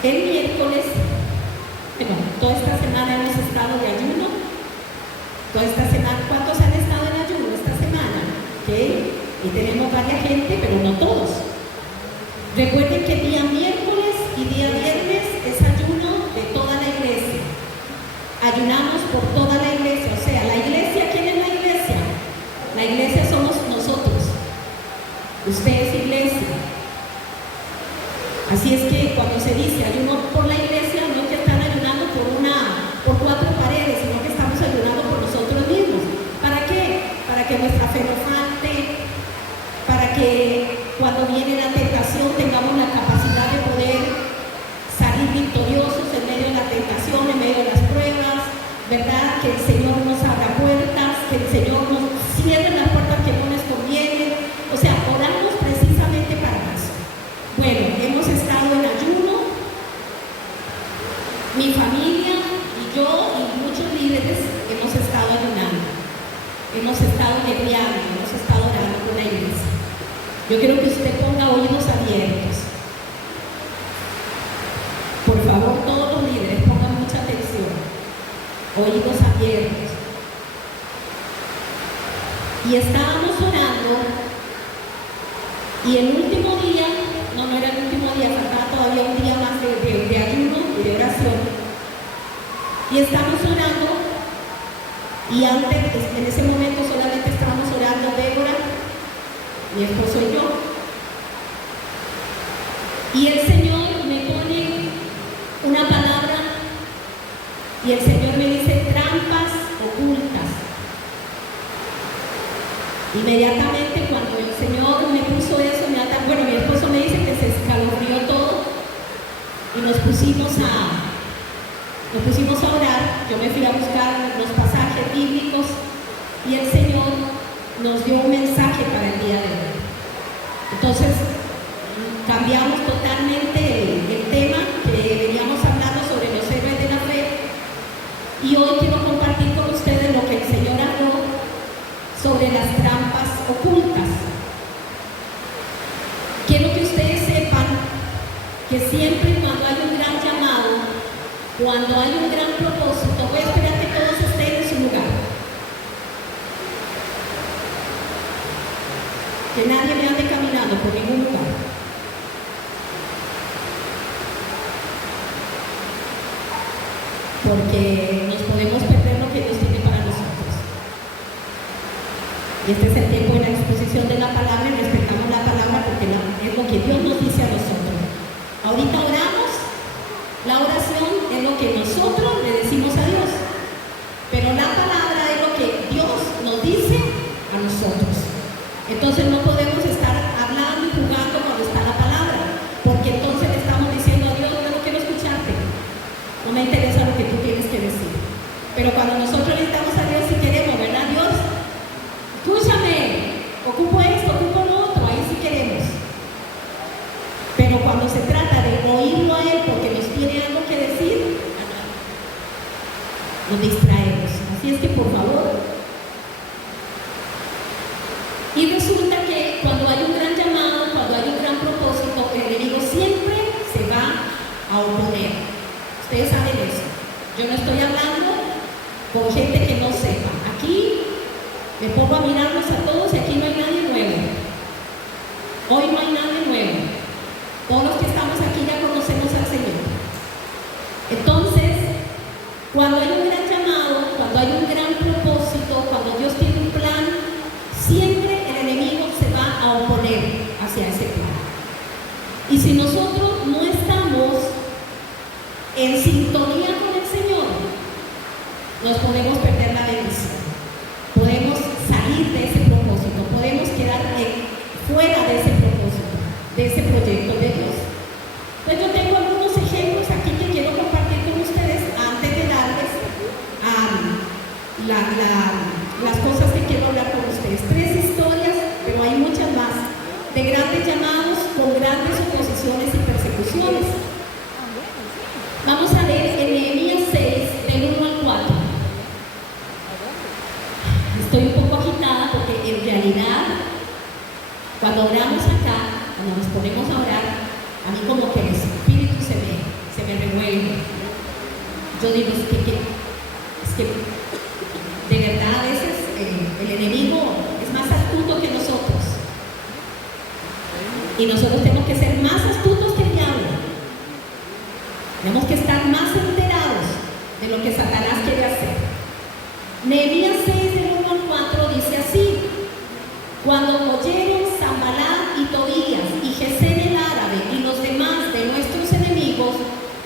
El miércoles, toda esta semana hemos estado de ayuno. Toda esta semana, ¿cuántos han estado en ayuno esta semana? ¿Okay? Y tenemos varias gente, pero no todos. Recuerden que día miércoles y día viernes es ayuno de toda la iglesia. Ayunamos por toda la iglesia. O sea, la iglesia, ¿quién es la iglesia? La iglesia somos nosotros. Usted es iglesia. Así es que cuando se dice ayuno por la iglesia, no es que están ayunando por cuatro paredes, sino que estamos ayunando por nosotros mismos. ¿Para qué? Para que nuestra fe no falte, para que cuando viene la tentación tengamos la capacidad de poder salir victoriosos en medio de la tentación, en medio de las pruebas, ¿verdad? Que el Señor nos abra puertas, que el Señor nos cierre las puertas que no nos convienen. O sea, oramos precisamente para eso. Bueno, hemos estado en ayuno, mi familia y yo y muchos líderes hemos estado ayunando, hemos estado guerreando, hemos estado orando con la iglesia. Yo quiero que usted ponga oídos abiertos. Por favor, todos los líderes pongan mucha atención. Oídos abiertos. Y estábamos orando y el último día, no era el último día, faltaba todavía un día más de ayuno y de oración. Y estamos orando y antes, en ese momento solamente estábamos orando Débora, mi esposo y yo. Y el Señor me pone una palabra y el Señor me dice trampas ocultas. Inmediatamente cuando el Señor me puso eso, bueno, mi esposo me dice que se escalofrió todo y nos pusimos a orar. Yo me fui a buscar los pasajes bíblicos y el Señor nos dio un mensaje para el día de hoy. Entonces cambiamos totalmente el tema que veníamos hablando sobre los héroes de la fe y hoy quiero compartir con ustedes lo que el Señor habló sobre las trampas ocultas. Quiero que ustedes sepan que siempre cuando hay un gran llamado, cuando hay un gran propósito, voy a esperar que todos estén en su lugar. Que nadie me ande caminando por ningún lugar. Porque nos podemos perder lo que Dios tiene para nosotros. Y este es el tiempo de la exposición de la palabra y respetamos la palabra porque es lo que Dios nos dice a nosotros. Ahorita oramos, la oración es lo que nosotros le decimos a Dios, pero la palabra es lo que Dios nos dice a nosotros. Entonces no podemos estar hablando y jugando cuando está la palabra, porque entonces le estamos diciendo a Dios, yo no quiero escucharte, no me interesa lo que tú tienes que decir. Pero cuando nosotros necesitamos a Dios, si queremos, ¿verdad, Dios? Escúchame, ocupo esto, ocupo lo otro, ahí sí queremos. Pero cuando se trata de oírlo a Él porque nos tiene algo que decir, nos distraemos. Así es que por favor. Y resulta que cuando hay un gran llamado, cuando hay un gran propósito, el enemigo siempre se va a oponer. Ustedes saben eso. Yo no estoy hablando con gente que no sepa. Aquí me pongo a mirarlos a todos y aquí no hay nadie nuevo. Hoy no hay nadie nuevo. Todos los que estamos aquí ya conocemos al Señor. Entonces, cuando hay un gran llamado, cuando hay un gran propósito, cuando Dios tiene un plan, siempre el enemigo se va a oponer hacia ese plan. Y si nosotros no estamos en sintonía con el Señor, nos podemos perder la bendición. Podemos salir de ese propósito, podemos quedar fuera de ese propósito, de ese proyecto de Dios. Pues yo tengo algunos ejemplos aquí que quiero compartir con ustedes antes de darles las cosas que quiero hablar con ustedes. 3 historias, pero hay muchas más, de grandes llamados con grandes oposiciones y persecuciones. Vamos a leer en Nehemías 6, del 1 al 4. Estoy un poco agitada porque en realidad cuando oramos acá, cuando nos ponemos a orar, a mí como que el espíritu se revuelve. Yo digo, es que de verdad a veces el enemigo es más astuto que nosotros. Y nosotros tenemos que ser más astutos que el diablo. Tenemos que estar más enterados de lo que Satanás quiere hacer. Nehemías 6, del 1 al 4 dice así: cuando oyeron Sanballat y Tobías y Gesem el árabe y los demás de nuestros enemigos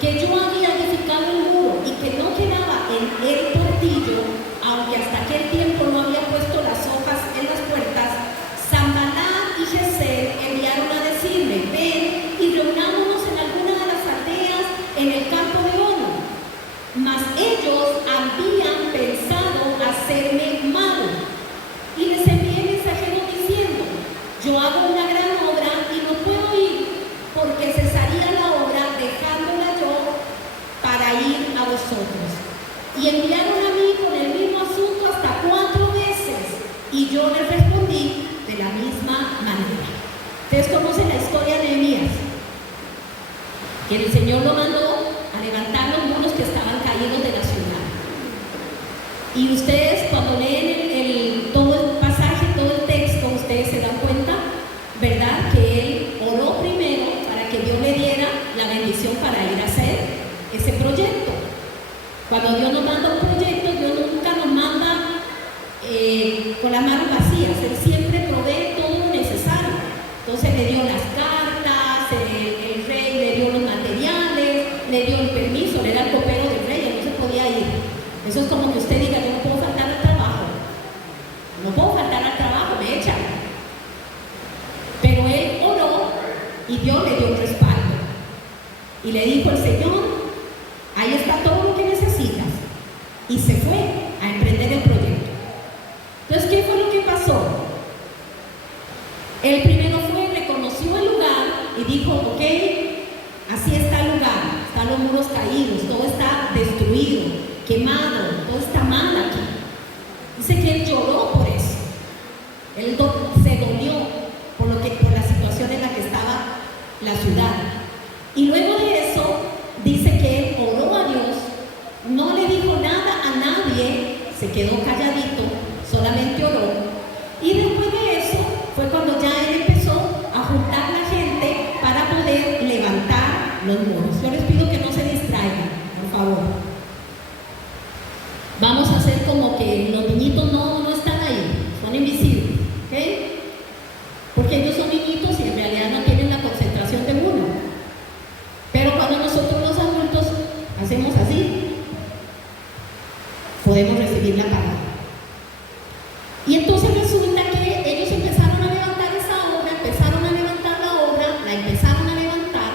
que yo había edificado el muro y que no quedaba en el portillo, aunque hasta aquel tiempo no había puesto las hojas en las puertas, Sanballat y Gesem enviaron a decirme: ven y reunámonos en alguna de las aldeas en el campo de Ono. Mas ellos habían pensado hacerme mal, y les envié mensajeros diciendo: yo hago una gran obra y no puedo ir, porque cesaría la obra dejándola yo para ir a vosotros. Y enviaron a mí con el mismo asunto hasta 4 veces, y yo les respondí de la misma manera. Ustedes conocen la historia de Nehemías, que el Señor lo mandó a levantar los muros que estaban caídos de la ciudad. Y ustedes, cuando leen todo el pasaje, todo el texto, ustedes se dan cuenta, ¿verdad?, que él oró primero para que Dios le diera la bendición para ir a hacer ese proyecto. Cuando Dios nos manda un proyecto, Dios nunca nos manda con las manos vacías. Él siempre provee todo lo necesario. Entonces le dio las cartas, el rey le dio los materiales, le dio el permiso, le da el copero del rey, él no se podía ir. Eso es como que usted diga: yo no puedo faltar al trabajo. No puedo faltar al trabajo, me echan. Pero él oró y Dios le dio un respaldo. Y le dijo el Señor: ahí está todo lo que necesitas. Y se fue a emprender el proyecto. Entonces, ¿qué fue lo que pasó? El primero fue, reconoció el lugar y dijo: ok, así está el lugar, están los muros caídos, todo está destruido, quemado, todo está mal aquí. Dice que él lloró por eso. Él se dolió por la situación en la que estaba la ciudad. Y luego de eso, dice que él oró a Dios, no le dijo nada a nadie, se quedó calladito, solamente oró. Y después de eso fue cuando ya él empezó a juntar la gente para poder levantar los muros. Yo les pido que no se distraigan, por favor. Vamos a hacer como que los niñitos no están ahí, son invisibles, ¿ok? Porque ellos son niñitos y en realidad no tienen la concentración de uno. Pero cuando nosotros los adultos hacemos así, podemos recibir la palabra. Y entonces resulta que ellos empezaron a levantar esa obra, empezaron a levantar la obra, la empezaron a levantar.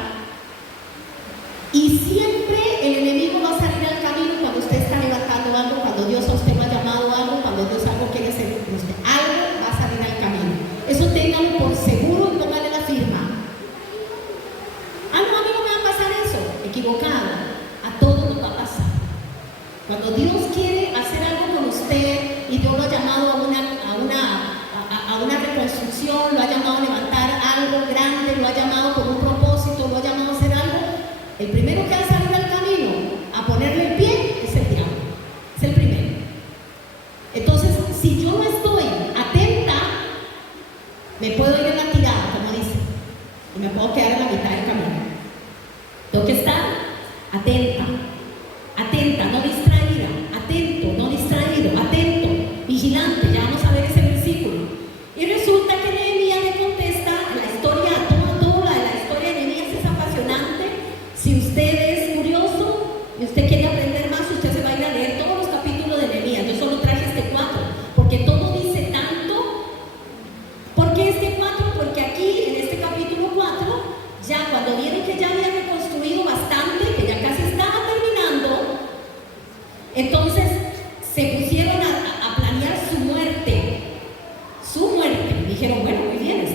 Y siempre el enemigo va a salir al camino cuando usted está levantando algo, cuando Dios a usted lo ha llamado algo, cuando Dios algo quiere hacer con usted. Algo va a salir al camino. Eso ténganlo por seguro y póngale la firma. A mí no me va a pasar eso, equivocado. A todos nos va a pasar. Cuando Dios quiere hacer algo con usted y Dios lo ha llamado a una reconstrucción, lo ha llamado a levantar algo grande, lo ha llamado con un propósito, lo ha llamado a hacer algo, el primero que va a salir al camino a ponerle el pie es el diablo. Es el primero. Entonces, si yo no estoy atenta, me puedo ir en la tirada, como dice, y me puedo quedar en la mitad del camino. Tengo que estar atenta, no distraída, atento, no distraído, atento, vigilante. Ya vamos a ver ese versículo. Y resulta que Nehemías le contesta la historia, toda la historia de Nehemías es apasionante. Si usted es curioso y usted quiere aprender más, usted se va a ir a leer todos los capítulos de Nehemías. Yo solo traje este 4, porque todo dice tanto. ¿Por qué este 4? Porque aquí, en este capítulo 4, ya cuando vieron que ya había reconstruido bastante, que ya casi estaba terminando, entonces se pusieron a planear su muerte. Dijeron: bueno, muy bien,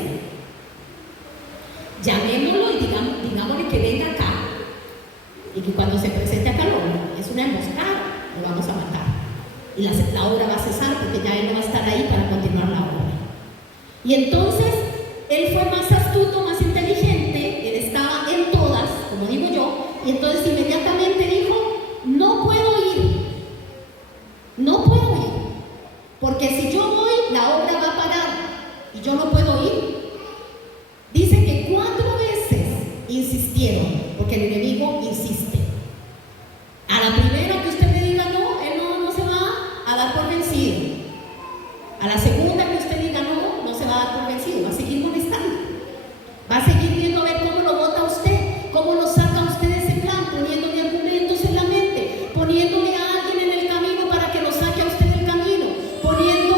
llamémoslo y digámosle que venga acá, y que cuando se presente acá es una emboscada, lo vamos a matar. Y la obra va a cesar, porque ya él no va a estar ahí para continuar la obra. Y entonces él fue más astuto, más inteligente, él estaba en todas, como digo yo, y entonces inmediatamente vencieron, porque el enemigo insiste. A la primera que usted le diga no, él no se va a dar por vencido. A la segunda que usted diga no se va a dar por vencido, va a seguir molestando. Va a seguir viendo a ver cómo lo bota usted, cómo lo saca usted de ese plan, poniéndole argumentos en la mente, poniéndole a alguien en el camino para que lo saque a usted del camino, poniendo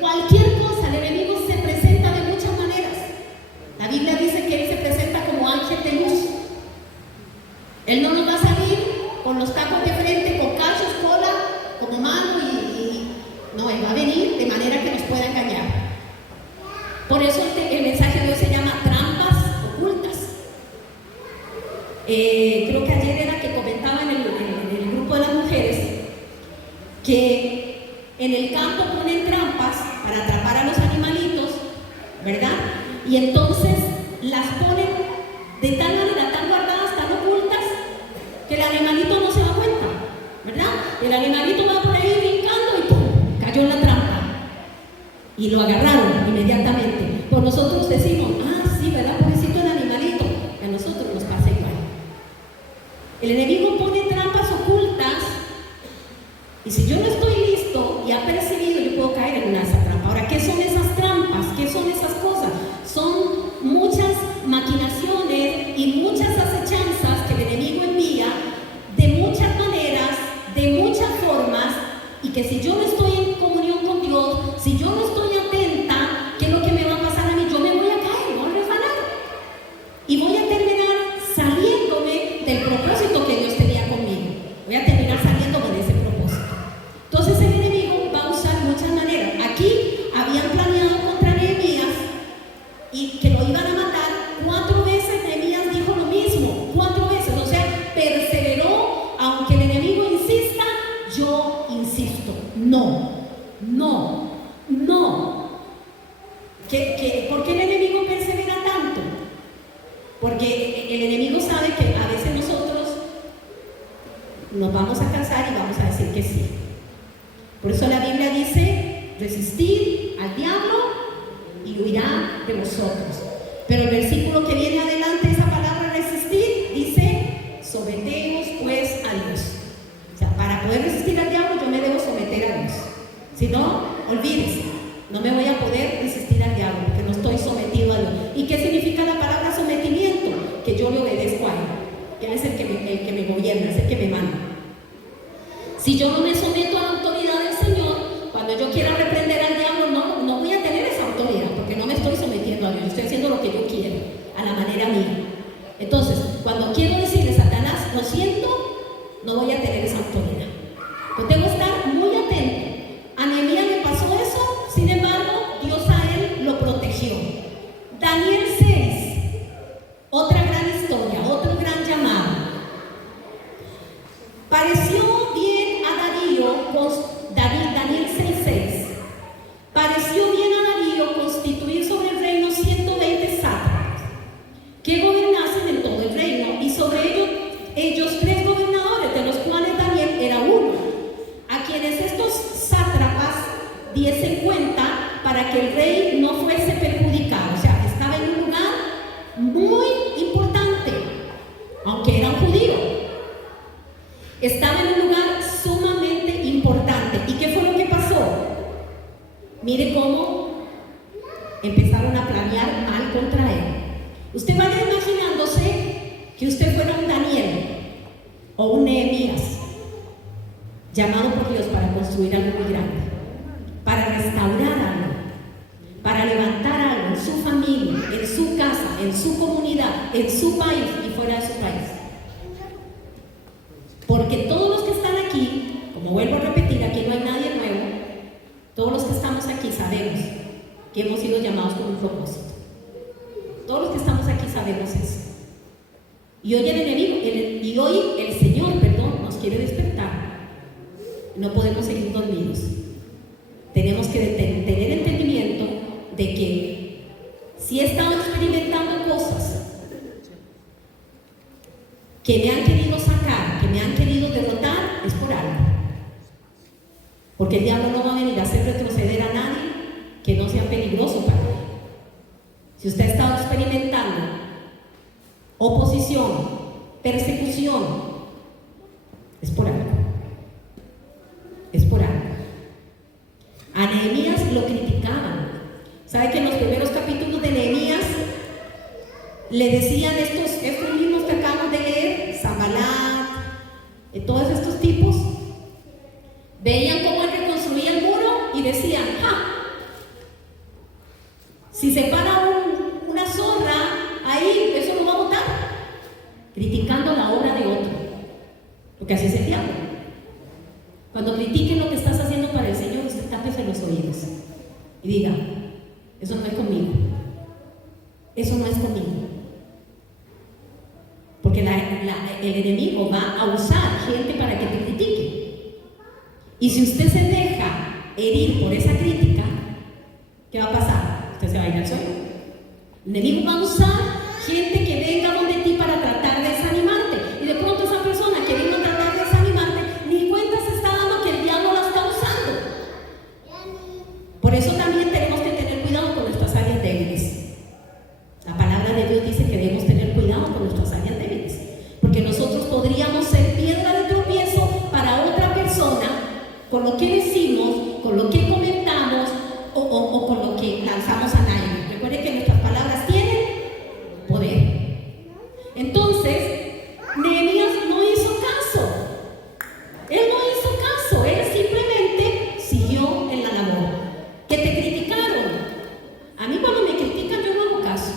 cualquier cosa. El enemigo se presenta de muchas maneras. La Biblia dice que él se presenta como ángel de luz. Él no nos va a salir con los tacos de frente, con cachos, cola, como mano no, él va a venir de manera que nos pueda engañar. Por eso el mensaje de hoy se llama trampas ocultas. Creo que ayer era que comentaba en el grupo de las mujeres que en el campo ponen trampas para atrapar a los animalitos, ¿verdad? Y entonces las ponen de tal manera, tan guardadas, tan ocultas, que el animalito no se da cuenta, ¿verdad? El animalito va por ahí brincando y ¡pum!, cayó en la trampa y lo agarraron inmediatamente. Pues nosotros decimos, sí, ¿verdad? Pobrecito el animalito. A nosotros nos pasa igual. El enemigo pone trampas ocultas y si yo no estoy listo y ha percibido, yo puedo caer en una de esas trampas. Ahora, ¿qué son esas trampas? ¿Qué son esas cosas? Son muchas maquinaciones y muchas acechanzas que el enemigo envía de muchas maneras, de muchas formas, y que si yo no estoy en comunión con Dios, si yo no estoy atenta, ¿qué es lo que me va a pasar a mí? Yo me voy a caer, voy a resbalar y voy a terminar saliéndome del propósito que Dios tenía conmigo. Voy a terminar saliéndome de ese propósito. Entonces el enemigo va a usar muchas maneras. Aquí habían planeado contra Nehemías y que lo iban a matar. 4 veces Nehemías dijo lo mismo, 4 veces, o sea, perseveró. Aunque el enemigo insista, yo insisto. No. ¿Por qué el enemigo persevera tanto? Porque el enemigo sabe que a veces nosotros nos vamos a cansar y vamos a decir que sí. Por eso la Biblia dice: resistid al diablo y huirá de vosotros. Pero el versículo que viene adelante, esa palabra resistir, dice: someteos pues a Dios. O sea, para poder resistir al diablo yo me debo someter a Dios. Si no, olvídese, no me voy a poder resistir al diablo porque no estoy sometido a Dios. ¿Y qué significa la palabra sometimiento? Que yo le obedezco a Él. Él es el que me gobierna, es el que me manda. Si yo no me someto a la autoridad del Señor, cuando yo quiera reprender al diablo, no voy a tener esa autoridad, porque no me estoy sometiendo a Dios, estoy haciendo lo que yo quiero, a la manera mía. Entonces, cuando quiero decirle a Satanás, lo siento, no voy a tener esa autoridad. Yo tengo que estar muy atento. A Nehemías le pasó eso, sin embargo, Dios a él lo protegió. Daniel 6, otra gran historia, otro gran llamado. Pareció bien a Daniel 6:6. Pareció bien a Darío constituir sobre el reino 120 sátrapas que gobernasen en todo el reino, y sobre ellos 3 gobernadores, de los cuales Daniel era uno, a quienes estos sátrapas diesen cuenta para que el rey no fuese perjudicado. O sea, estaba en un lugar muy importante, aunque era un judío. Estaba en un lugar sumamente importante. ¿Y qué fue lo que pasó? Mire cómo empezaron a planear mal contra él. Usted vaya imaginándose que usted fuera un Daniel o un Nehemías, llamado por Dios para construir algo muy grande, para restaurar algo, para levantar algo en su familia, en su casa, en su comunidad, en su país y fuera de su país. Porque todos los que están aquí, como vuelvo a repetir, aquí no hay nadie nuevo, todos los que estamos aquí sabemos que hemos sido llamados con un propósito. Todos los que estamos aquí sabemos eso. Y hoy el Señor, nos quiere despertar. No podemos seguir dormidos. Tenemos que tener entendimiento de que si he estado experimentando cosas que me han querido sacar, que me han querido derrotar, es por algo. Porque el diablo no va a venir a hacer retroceder a nadie que no sea peligroso para él. Si usted ha estado experimentando oposición, persecución, es por algo. Es por algo. A Nehemías lo criticaban. ¿Sabe que en los primeros capítulos de Nehemías le decían estos mismos que acabamos de leer, Sanbalat, todos estos tipos, veían cómo él reconstruía el muro y decían, si se para una zorra ahí, eso lo va a botar, criticando la obra de otro, porque así es el diablo. Cuando critiquen lo que estás haciendo para el Señor, usted tápese los oídos y diga, eso no es conmigo, eso no es conmigo. Porque el enemigo va a usar gente para que te critique. Y si usted se deja herir por esa crítica, ¿qué va a pasar? Usted se va a ir al suelo. El enemigo va a usar gente que venga donde ti para tratar de desanimarte. Y de pronto esa persona que vino a tratar de desanimarte, ni cuenta se está dando que el diablo la está usando. Por eso también tenemos que tener cuidado con nuestras áreas débiles. La palabra de Dios dice que debemos tener cuidado con nuestras áreas débiles, porque nosotros podríamos ser piedra de tropiezo para otra persona con lo que decimos, con lo que comentamos o con lo que lanzamos a nadie. Recuerde que nuestras palabras tienen poder. Entonces, Nehemías no hizo caso. Él no hizo caso, él simplemente siguió en la labor. Que te criticaron. A mí cuando me critican yo no hago caso.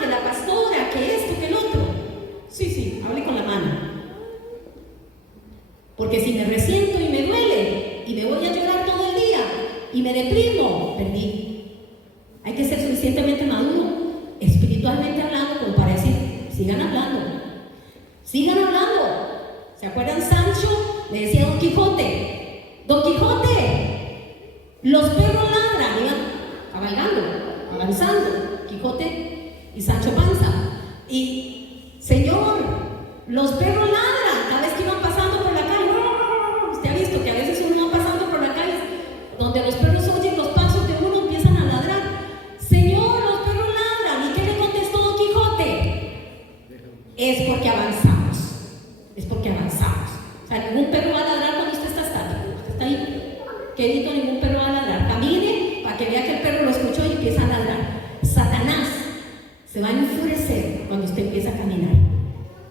Que la pastora, que esto, que el otro. Sí, hable con la mano. Porque si me resiento y me duele y me voy a llorar todo el día y me deprimo, perdí. Hay que ser suficientemente maduro, espiritualmente hablando, como para decir, sigan hablando. Sigan hablando. ¿Se acuerdan? Sancho le decía a Don Quijote, Don Quijote, los perros ladran, iban cabalgando, avanzando. Quijote y Sancho Panza. Y, Señor, los perros ladran cada vez que iban pasando por la calle. Usted ha visto que a veces uno va pasando por la calle donde los perros oyen los pasos de uno, empiezan a ladrar. Señor, los perros ladran. ¿Y qué le contestó Don Quijote? Es porque avanzamos. Es porque avanzamos. O sea, ningún perro va a ladrar cuando usted está estático. Usted está ahí. Quedito, ningún perro va a ladrar. Camine para que vea que el perro lo escuchó y empieza a ladrar. Satanás se va a enfurecer cuando usted empieza a caminar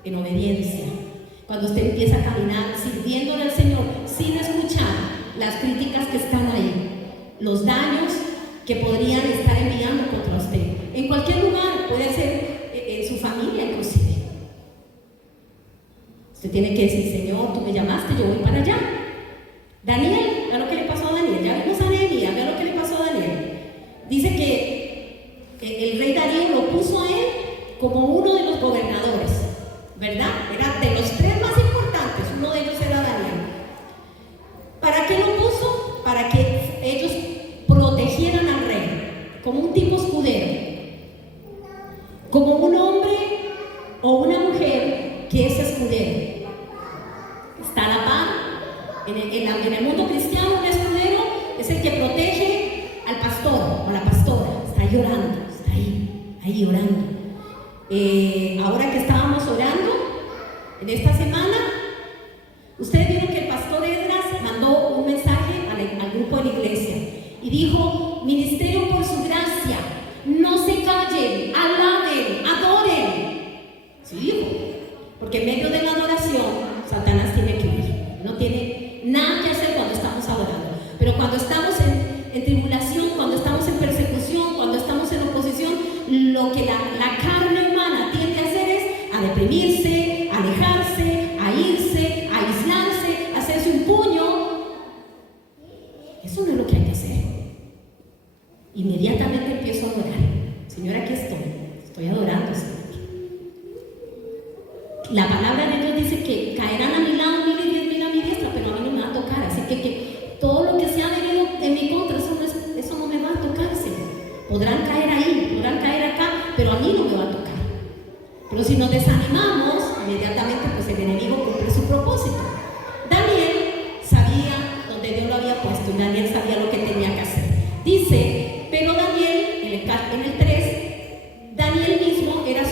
en obediencia, cuando usted empieza a caminar sirviéndole al Señor sin escuchar las críticas que están ahí, los daños que podrían estar enviando contra usted, en cualquier lugar, puede ser en su familia inclusive. Usted tiene que decir, Señor, tú me llamaste, yo voy para allá. Daniel, vea lo que le pasó a Daniel, ya vimos a Nehemías, vea lo que le pasó a Daniel. Dice que el rey Darío lo puso a él como uno de los gobernadores, ¿verdad? Era de los tres más importantes, uno de ellos era Daniel. ¿Para qué lo puso? Para que ellos protegieran al rey, como un tipo escudero, como un hombre o una mujer que es escudero. Está a la par. En el mundo cristiano, un escudero es el que protege al pastor o la pastora. Está llorando, está ahí orando. Ahora que estábamos orando en esta semana, ustedes vieron que el pastor Esdras mandó un mensaje al grupo de la iglesia y dijo: ministerio por su gracia, no se callen, alaben, adoren. Sí dijo, porque en medio de la adoración Satanás tiene que huir, no tiene nada que hacer cuando estamos adorando. Pero cuando estamos en tribulación, cuando estamos en persecución, cuando estamos en oposición, lo que la carne humana tiende a hacer es a deprimirse, a alejarse, a irse, a aislarse, a hacerse un puño. Eso no es lo que hay que hacer. Inmediatamente empiezo a adorar. Señor, aquí estoy adorando, Señor. La palabra de Dios dice que caerán a mi lado 1000 y 10,000 a mi diestra, pero a mí no me va a tocar. Así que todo lo que se ha venido en mi contra, eso no me va a tocar, Señor. Podrán caer ahí, podrán caer acá, pero a mí no me va a tocar. Pero si nos desanimamos, inmediatamente pues el enemigo cumple su propósito. Daniel sabía donde Dios lo había puesto, y Daniel sabía lo que tenía que hacer. Dice, pero Daniel, en el 3, Daniel mismo era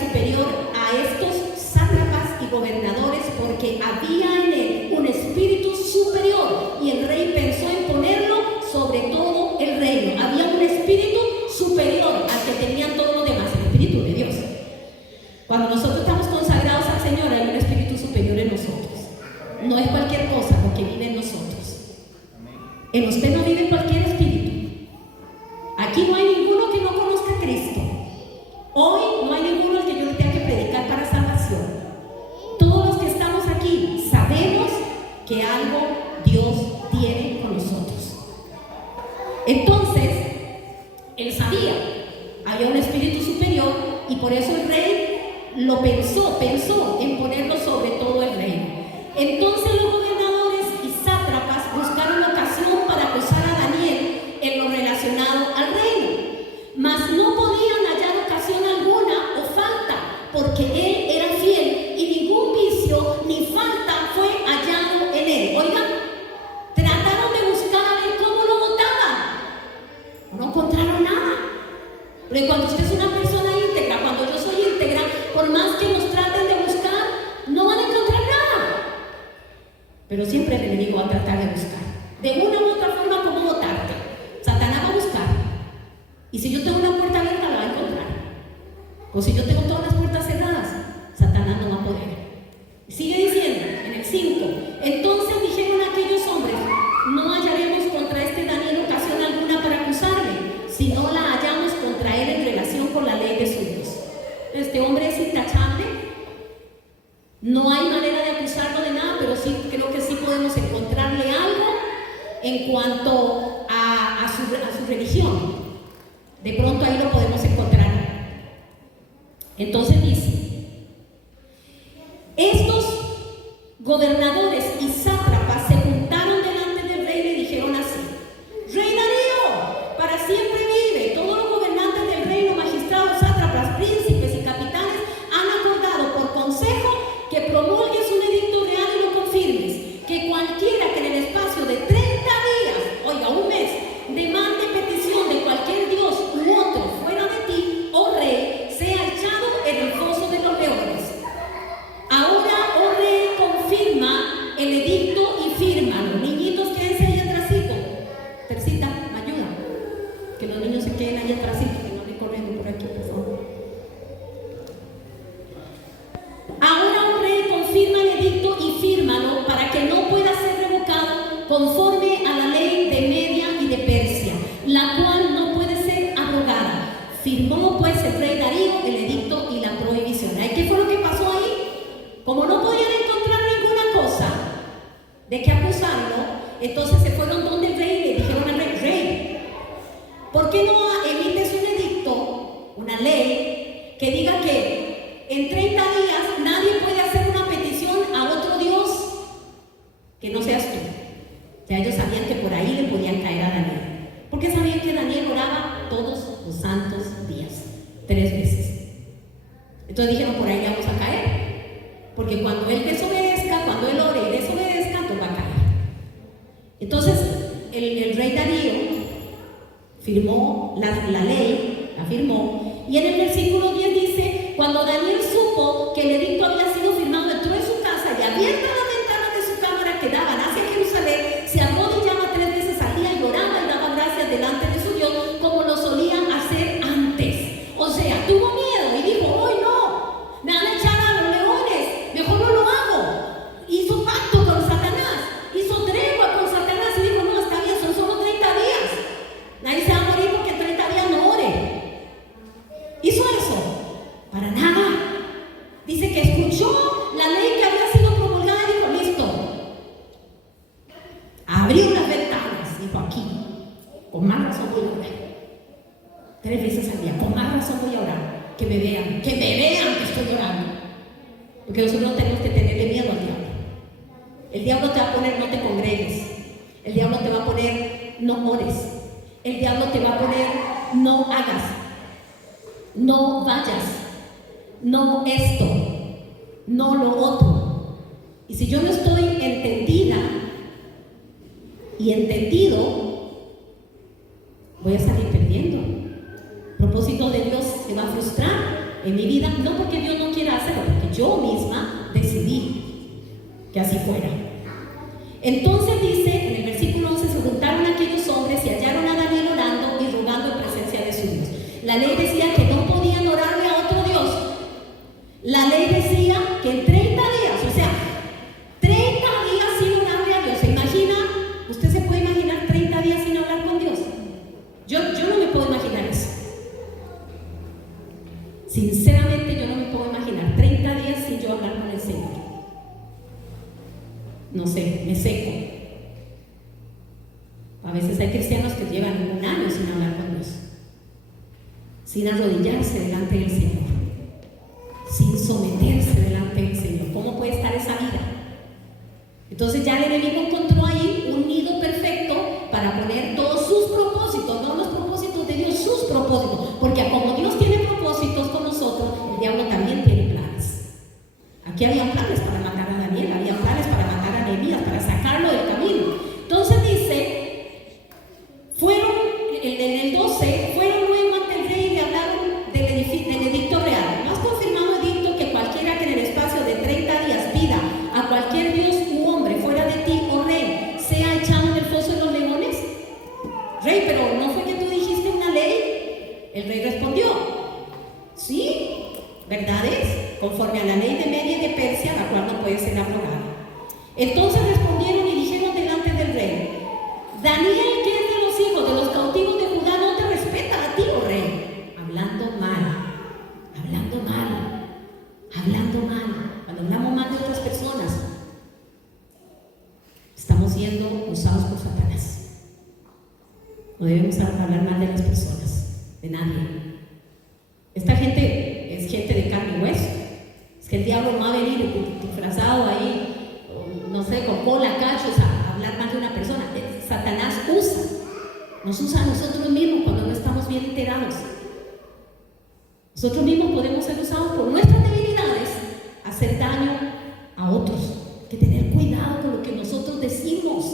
En usted no vive cualquier espíritu. Aquí no hay ninguno que no conozca a Cristo. Hoy no hay ninguno al que yo le tenga que predicar para salvación. Todos los que estamos aquí sabemos que algo Dios tiene con nosotros. Entonces, él sabía, había un espíritu superior, y por eso el rey lo pensó en ponerlo sobre todo el reino. Entonces los gobernadores y sátrapas buscaron ocasión para acusar a Daniel en lo relacionado al reino, mas no podían hallar ocasión alguna o falta, porque él era fiel y ningún vicio ni falta fue hallado en él. Oigan, trataron de buscar a ver cómo lo votaban, no encontraron nada. Porque cuando usted es una persona íntegra, cuando yo soy íntegra, por más que nos traten de buscar, no van a encontrar nada. Pero siempre el enemigo va a tratar de buscar, de una u otra forma, cómo votarte. Satanás va a buscar. Y si yo tengo una puerta abierta, la va a encontrar. O si yo tengo todas las puertas cerradas, Satanás no va a poder. Sigue diciendo en el 5: entonces dijeron aquellos hombres: no hallaremos contra este Daniel ocasión alguna para acusarle, si no la hallamos contra él en relación con la ley de su Dios. Este hombre es intachable. No hay manera de acusarlo de nada, pero sí creo que sí podemos encontrarle algo en cuanto a su religión. De pronto ahí lo podemos encontrar. Entonces dice: estos gobernadores y sátrapas se juntaron delante del rey y le dijeron así: Rey Darío, para siempre vive. Todos los gobernantes del reino, magistrados, sátrapas, príncipes y capitanes han acordado por consejo que promulgues un edicto real y lo confirmes, que cualquiera que en el espacio de 30 días, oiga, un mes, demande petición de cualquier dios u otro fuera de ti, oh rey, sea echado en el foso de los leones. Ahora, oh rey, confirma el edicto y fírmalo. Niñitos, quédense ahí atrásito. Tercita, ¿me ayuda? Que los niños se queden ahí atrásito, que no me corriendo por aquí, por favor. Ahora, oh rey, confirma el edicto y fírmalo para que no pueda ser revocado conforme a la ley de Media y de Persia, la cual no puede ser abrogada. Firmó pues el rey Darío el edicto y la prohibición. ¿Qué fue lo que pasó ahí? Como no podían encontrar ninguna cosa de qué acusarlo, entonces se fueron donde el rey y le dijeron al rey: rey, ¿por qué no emites un edicto, una ley, que diga que en 30 días nadie puede hacer una petición a otro Dios que no seas tú? O sea, ellos sabían que por ahí le podían caer a Daniel, porque sabían que Daniel oraba todos los santos días, 3 veces. Entonces dijeron: por ahí vamos a caer, porque cuando él desobedezca, cuando él ore y desobedezca, todo va a caer. Entonces el rey Darío firmó la ley, la firmó, y en el versículo 10 dice: cuando Daniel supo que el edicto había sido firmado, entró en su casa y abiertas las ventanas de su cámara que daban hacia Jerusalén, se arrodillaba 3 veces al día y oraba y daba gracias delante de su Dios, como lo solían hacer antes. O sea, tuvo miedo y dijo: hoy no, me van a echar a los leones, mejor no lo hago. Hizo pacto con Satanás, hizo tregua con Satanás y dijo: no, está bien, son solo 30 días, nadie se va a morir porque 30 días no ore. ¿Hizo eso? Para nada. Dice que escuchó la ley que había sido promulgada y dijo: listo. Abrió las ventanas, dijo: aquí, con más razón voy a orar. 3 veces al día, con más razón voy a orar. Que me vean que estoy orando. Porque nosotros no tenemos que tenerle miedo al diablo. El diablo te va a poner: no te congregues. El diablo te va a poner: no ores. El diablo te va a poner: no hagas, no vayas, no esto, no lo otro. Y si yo no estoy entendida y entendido, voy a salir perdiendo. El propósito de Dios se va a frustrar en mi vida, no porque Dios no quiera hacerlo, porque yo misma decidí que así fuera. Entonces dice en el versículo 11: se juntaron aquellos hombres y hallaron a Daniel orando y rogando en presencia de su Dios. La ley decía que no podían orarle a otro Dios. La ley decía que en 30 días, o sea, 30 días sin orarle a Dios. ¿Se imagina? ¿Usted se puede imaginar 30 no sé, me seco. A veces hay cristianos que llevan un año sin hablar con Dios, sin arrodillarse delante del Señor, sin someterse delante del Señor. ¿Cómo puede estar esa vida? Entonces ya el enemigo encontró ahí un nido perfecto para poner todos sus propósitos, no los propósitos de Dios, sus propósitos, porque como Dios tiene propósitos con nosotros, el diablo también tiene planes. Aquí había planes para matar a Daniel, había planes para matar a Nehemías, para sacarlo del camino. Entonces dice, fueron en el 12, fueron luego ante el rey y le hablaron del edicto real. ¿No has confirmado, edicto, que cualquiera que en el espacio de 30 días pida a cualquier dios u hombre fuera de ti, oh rey, sea echado en el foso de los leones? Rey, pero ¿no fue que tú dijiste una ley? El rey respondió, sí, verdad es, conforme a la ley de Media y de Persia, la cual no puede ser abrogada. Entonces respondieron y dijeron delante del rey, Daniel, que es de los hijos de los cautivos de Judá, no te respeta a ti, oh rey. Hablando mal. Cuando hablamos mal de otras personas, estamos siendo usados por Satanás. No debemos hablar mal de las personas, de nadie. Esta gente es gente de carne y hueso. Es que el diablo no va a venir disfrazado ahí, no sé, con cola, cachos, a hablar mal de una persona. Satanás nos usa a nosotros mismos cuando no estamos bien enterados. Nosotros mismos podemos ser usados por nuestras debilidades a hacer daño a otros. Hay que tener cuidado con lo que nosotros decimos.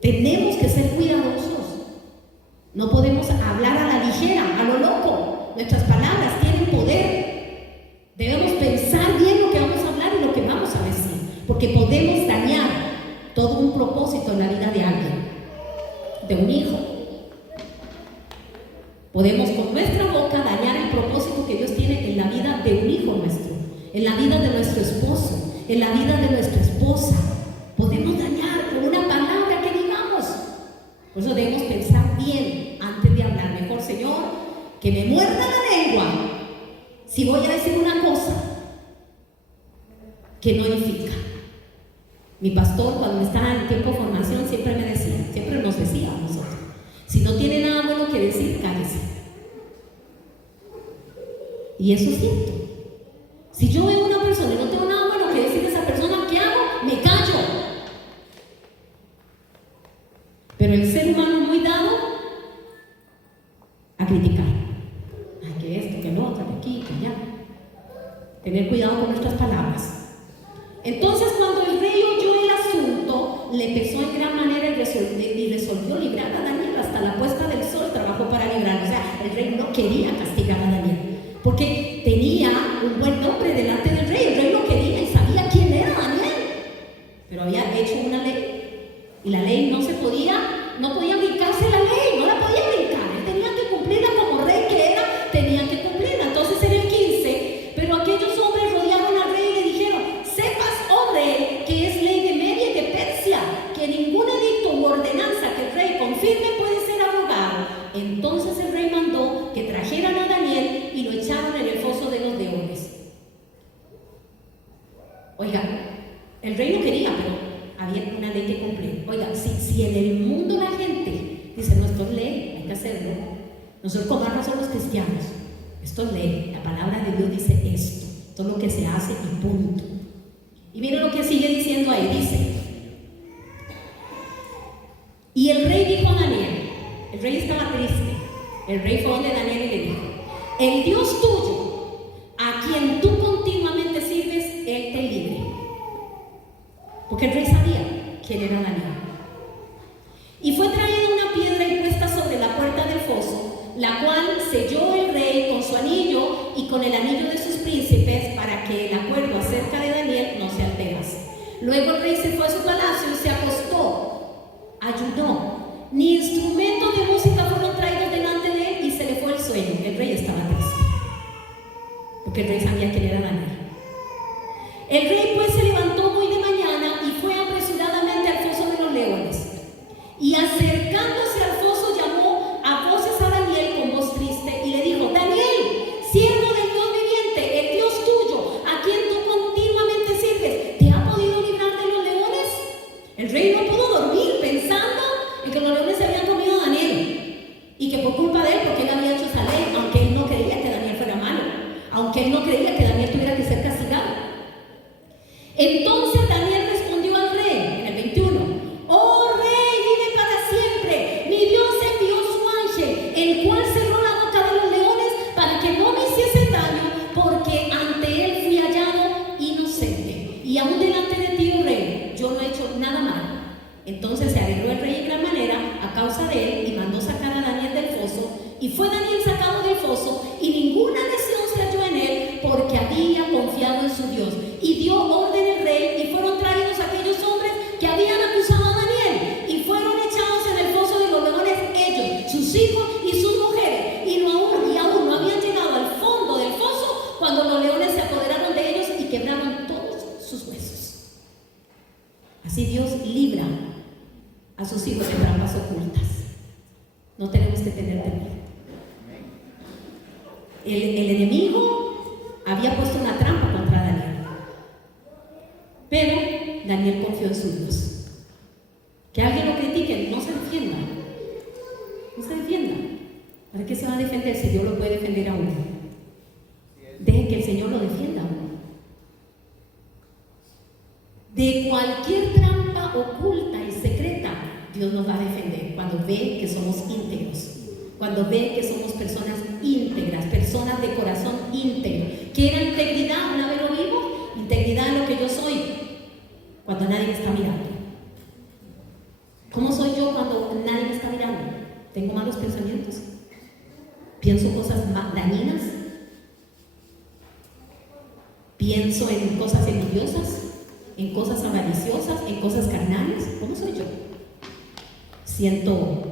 Tenemos que ser cuidadosos. No podemos hablar a la ligera, a lo loco. Nuestras palabras tienen poder. Debemos pensar bien lo que vamos a hablar y lo que vamos a decir, porque podemos dañar todo un propósito en la vida de alguien, de un hijo. Podemos con nuestra boca dañar el propósito que Dios tiene en la vida de un hijo nuestro, en la vida de nuestro esposo, en la vida de nuestra esposa. Podemos dañar con una palabra que digamos. Por eso debemos pensar bien antes de hablar. Mejor, Señor, que me muerda la lengua si voy a decir una cosa que no edifica. Mi pastor, cuando estaba en tiempo de formación, siempre nos decía a nosotros, si no tiene nada bueno que decir, cállese. Y eso es cierto. Si yo veo a una persona y no tengo nada bueno que decir de esa persona, ¿qué hago? Me callo. Pero el ser humano es muy dado a criticar. Ay, que esto, que lo otro, que aquí, que allá. Tener cuidado con nuestras palabras. Entonces, cuando el rey oyó el asunto, le pesó en gran manera y resolvió librar a Daniel. Hasta la puesta del sol trabajó para librarlo. O sea, el rey no quería castigar a Daniel, porque tenía un buen nombre delante del rey. El rey lo quería y sabía quién era Daniel. Pero había hecho una ley, y la ley no podía brincarse la ley, no la podía brincar. Él tenía que cumplirla como rey que era, tenía que cumplirla. Entonces en el 15, pero aquellos hombres rodearon al rey y le dijeron, sepas, hombre, que es ley de Media y de Persia, que ningún edicto u ordenanza que el rey confirme puede ser abrogado. Entonces el rey mandó que trajeran a Daniel y lo echaron en el foso de los leones. Oiga, el rey no quería, pero había una ley que cumplir. Oiga, si en el mundo la gente dice, no, esto es ley, hay que hacerlo. Nosotros con más razón los cristianos, esto es ley, la palabra de Dios dice esto es lo que se hace y punto. Y miren lo que sigue diciendo ahí, dice, y el rey dijo a Daniel, el rey estaba triste, el rey fue donde Daniel y le dijo, el Dios tuyo, a quien tú continuamente sirves, él te libre. Porque el rey sabía quién era Daniel. Y fue traída una piedra y puesta sobre la puerta del foso, la cual selló el rey con su anillo y con el anillo de sus príncipes, para que el acuerdo acerca de Daniel no se alterase. Luego el rey se fue a su palacio y se acostó, ayunó, ni instrumentos de música fueron traídos delante de él, y se le fue el sueño. El rey estaba triste, porque el rey sabía quién era Daniel. El rey pues se levantó muy de mañana y fue apresuradamente al foso de los leones, y acercándose al foso llamó a voces a Daniel con voz triste y le dijo, Daniel, siervo del Dios viviente, el Dios tuyo, a quien tú continuamente sirves, ¿te ha podido librar de los leones? Así Dios libra a sus hijos de trampas ocultas. No tenemos que tener temor. El enemigo había puesto una trampa contra Daniel, pero Daniel confió en su Dios. Que alguien lo critique, no se defienda. No se defienda. ¿Para qué se va a defender si Dios lo puede defender a uno? Dejen que el Señor lo defienda a uno. De cualquier trampa oculta y secreta, Dios nos va a defender cuando ve que somos íntegros, cuando ve que somos personas íntegras, personas de corazón íntegro. ¿Qué era integridad? Una vez lo vimos, integridad en lo que yo soy, cuando nadie me está mirando. ¿Cómo soy yo cuando nadie me está mirando? Tengo malos pensamientos, pienso cosas dañinas, pienso en cosas envidiosas, en cosas avariciosas, en cosas carnales. ¿Cómo soy yo? Siento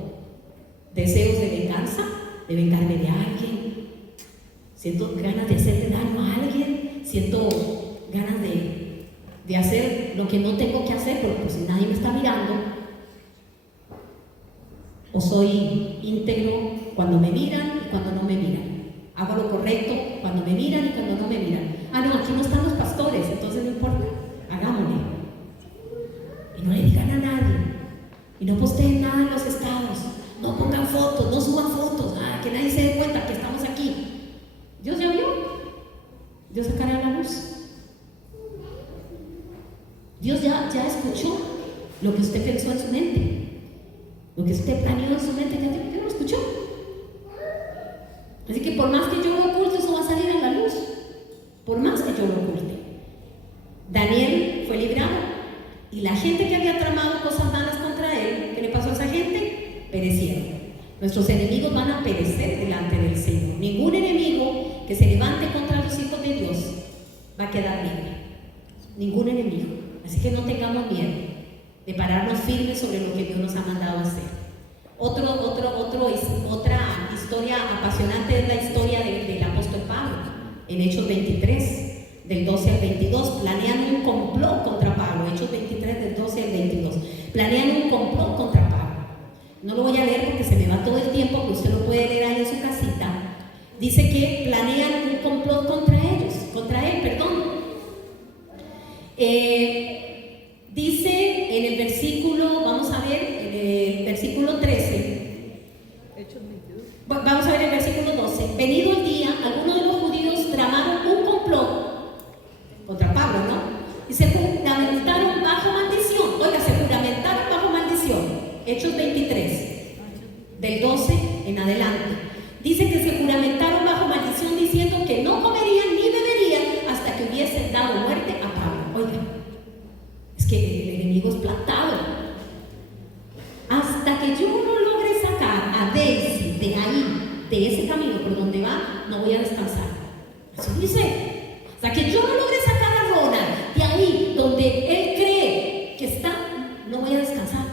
deseos de venganza, de vengarme de alguien, siento ganas de hacerle daño a alguien, siento ganas de hacer lo que no tengo que hacer porque pues nadie me está mirando. O soy íntegro cuando me miran y cuando no me miran. Hago lo correcto cuando me miran y cuando no me miran. Ah, no, aquí no están los pastores, entonces no importa, hagámosle. Y no le digan a nadie. Y no posteen nada en los estados. No pongan fotos, no suban fotos. Que nadie se dé cuenta que estamos aquí. Dios ya vio. Dios sacará la luz. Dios ya escuchó lo que usted pensó en su mente. Lo que usted planeó en su mente, ya lo escuchó. Así que por más que yo lo oculte, eso va a salir a la luz. Por más que yo lo oculte. Daniel fue librado. Y la gente que había tramado cosas malas contra él, ¿qué le pasó a esa gente? Perecieron. Nuestros enemigos van a perecer delante del Señor. Ningún enemigo que se levante contra los hijos de Dios va a quedar libre. Ningún enemigo. Así que no tengamos miedo de pararnos firmes sobre lo que Dios nos ha mandado a hacer. Otra historia apasionante es la historia del apóstol Pablo. En Hechos 23, del 12 al 22, planean un complot contra Pablo. Hechos 23, del 12 al 22. Planean un complot contra Pablo. No lo voy a leer porque se me va todo el tiempo, que usted lo puede leer ahí en su casita. Dice que planean un complot contra él, perdón. Dice en el versículo, vamos a ver, en el versículo 13. Vamos a ver el versículo 12. Venido el día, algunos de los judíos tramaron un complot contra Pablo, ¿no? Y se juramentaron bajo maldición. Oiga, se juramentaron bajo maldición. Hechos 23, del 12 en adelante. Dice que se juramentaron bajo maldición diciendo que no comerían ni beberían hasta que hubiesen dado muerte a Pablo. Oiga, es que el enemigo es plantado. Hasta que yo no logre sacar a Daisy de ahí, de ese camino por donde va, no voy a descansar. Eso dice. Hasta que yo no logre sacar a Ronald de ahí donde él cree que está, no voy a descansar.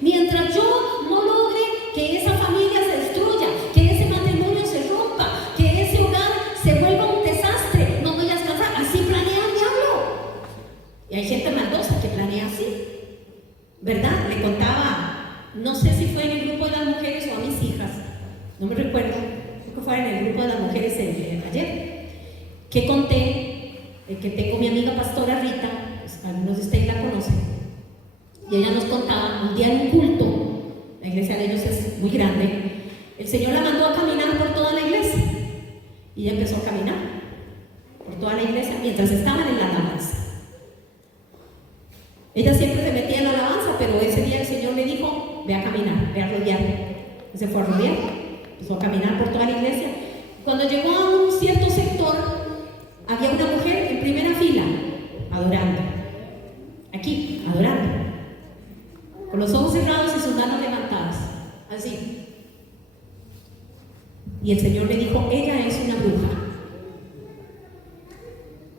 Mientras yo no logre que esa familia se destruya, que ese matrimonio se rompa, que ese hogar se vuelva un desastre, no voy a descansar. Así planea el diablo. Y hay gente maldosa que planea así, ¿verdad? Le contaba, no sé si fue en el grupo de las mujeres o a mis hijas, no me recuerdo, creo que fue en el grupo de las mujeres ayer, que conté que tengo mi amiga pastora Rita, pues, algunos de ustedes la conocen, y ella nos contaba un día en un culto, la iglesia de ellos es muy grande, el Señor la mandó a caminar por toda la iglesia, y ella empezó a caminar por toda la iglesia mientras estaban en la alabanza. Ella siempre se metía en la alabanza, pero ese día el Señor le dijo, ve a caminar, ve a rodear. Se fue a rodear, empezó a caminar por toda la iglesia. Cuando llegó a un cierto sector, había una mujer en primera fila, adorando. Aquí, adorando. Con los ojos cerrados y sus manos levantadas. Así. Y el Señor le dijo, ella es una bruja.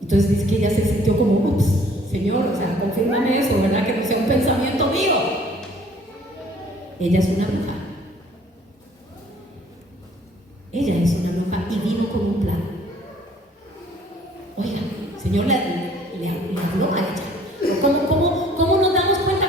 Entonces dice que ella se sintió como, ups, Señor, o sea, confírmame eso, ¿verdad? Que no sea un pensamiento mío. Ella es una bruja. Ella es una bruja y vino con un plan. Oiga, el Señor le habló a ella. ¿Cómo nos damos cuenta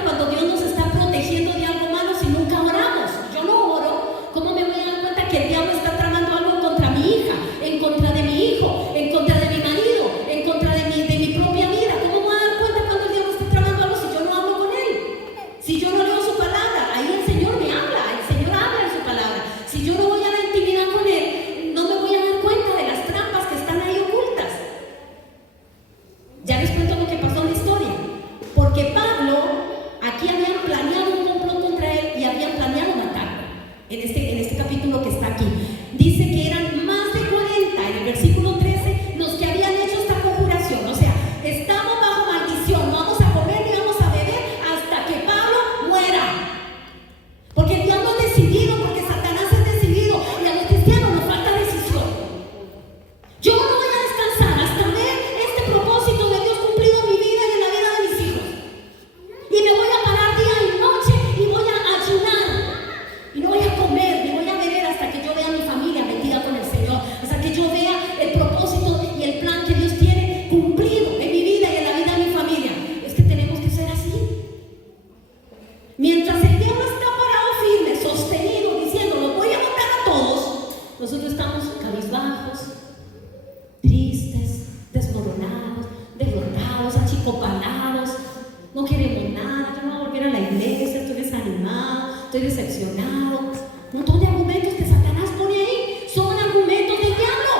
decepcionado, un montón de argumentos que Satanás pone ahí, son argumentos del diablo.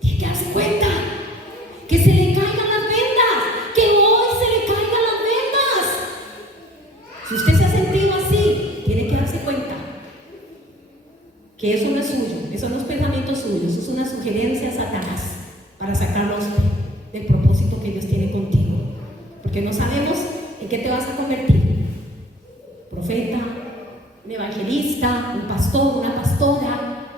Tiene que darse cuenta que se le caigan las vendas, que hoy se le caigan las vendas. Si usted se ha sentido así, tiene que darse cuenta que eso no es suyo, eso no es pensamiento suyo, eso es una sugerencia de Satanás para sacarlo a usted del propósito que Dios tiene contigo. Porque no sabemos en qué te vas a convertir: profeta, un evangelista, un pastor, una pastora.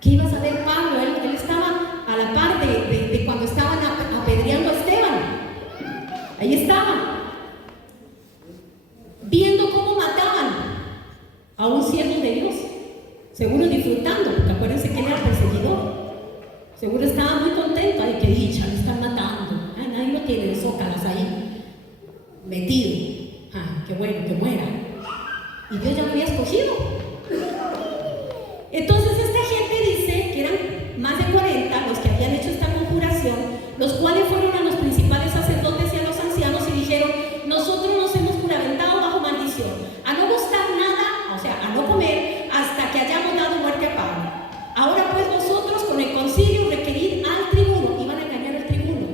¿Qué iba a saber Pablo? Él estaba a la par de cuando estaban apedreando a Esteban. Ahí estaba, viendo cómo mataban a un siervo de Dios, seguro disfrutando, porque acuérdense que él era perseguidor. Seguro estaba muy contento. Ay, qué dicha, le están matando. Ay, nadie lo tiene de zócalas ahí metido. Ah, qué bueno, que muera. Y Dios ya lo había escogido. Entonces esta gente dice que eran más de 40 los que habían hecho esta conjuración, los cuales fueron a los principales sacerdotes y a los ancianos y dijeron: nosotros nos hemos juramentado bajo maldición a no gustar nada, o sea, a no comer hasta que hayamos dado muerte a Pablo. Ahora pues vosotros con el concilio requerid al tribuno, iban a engañar al tribuno,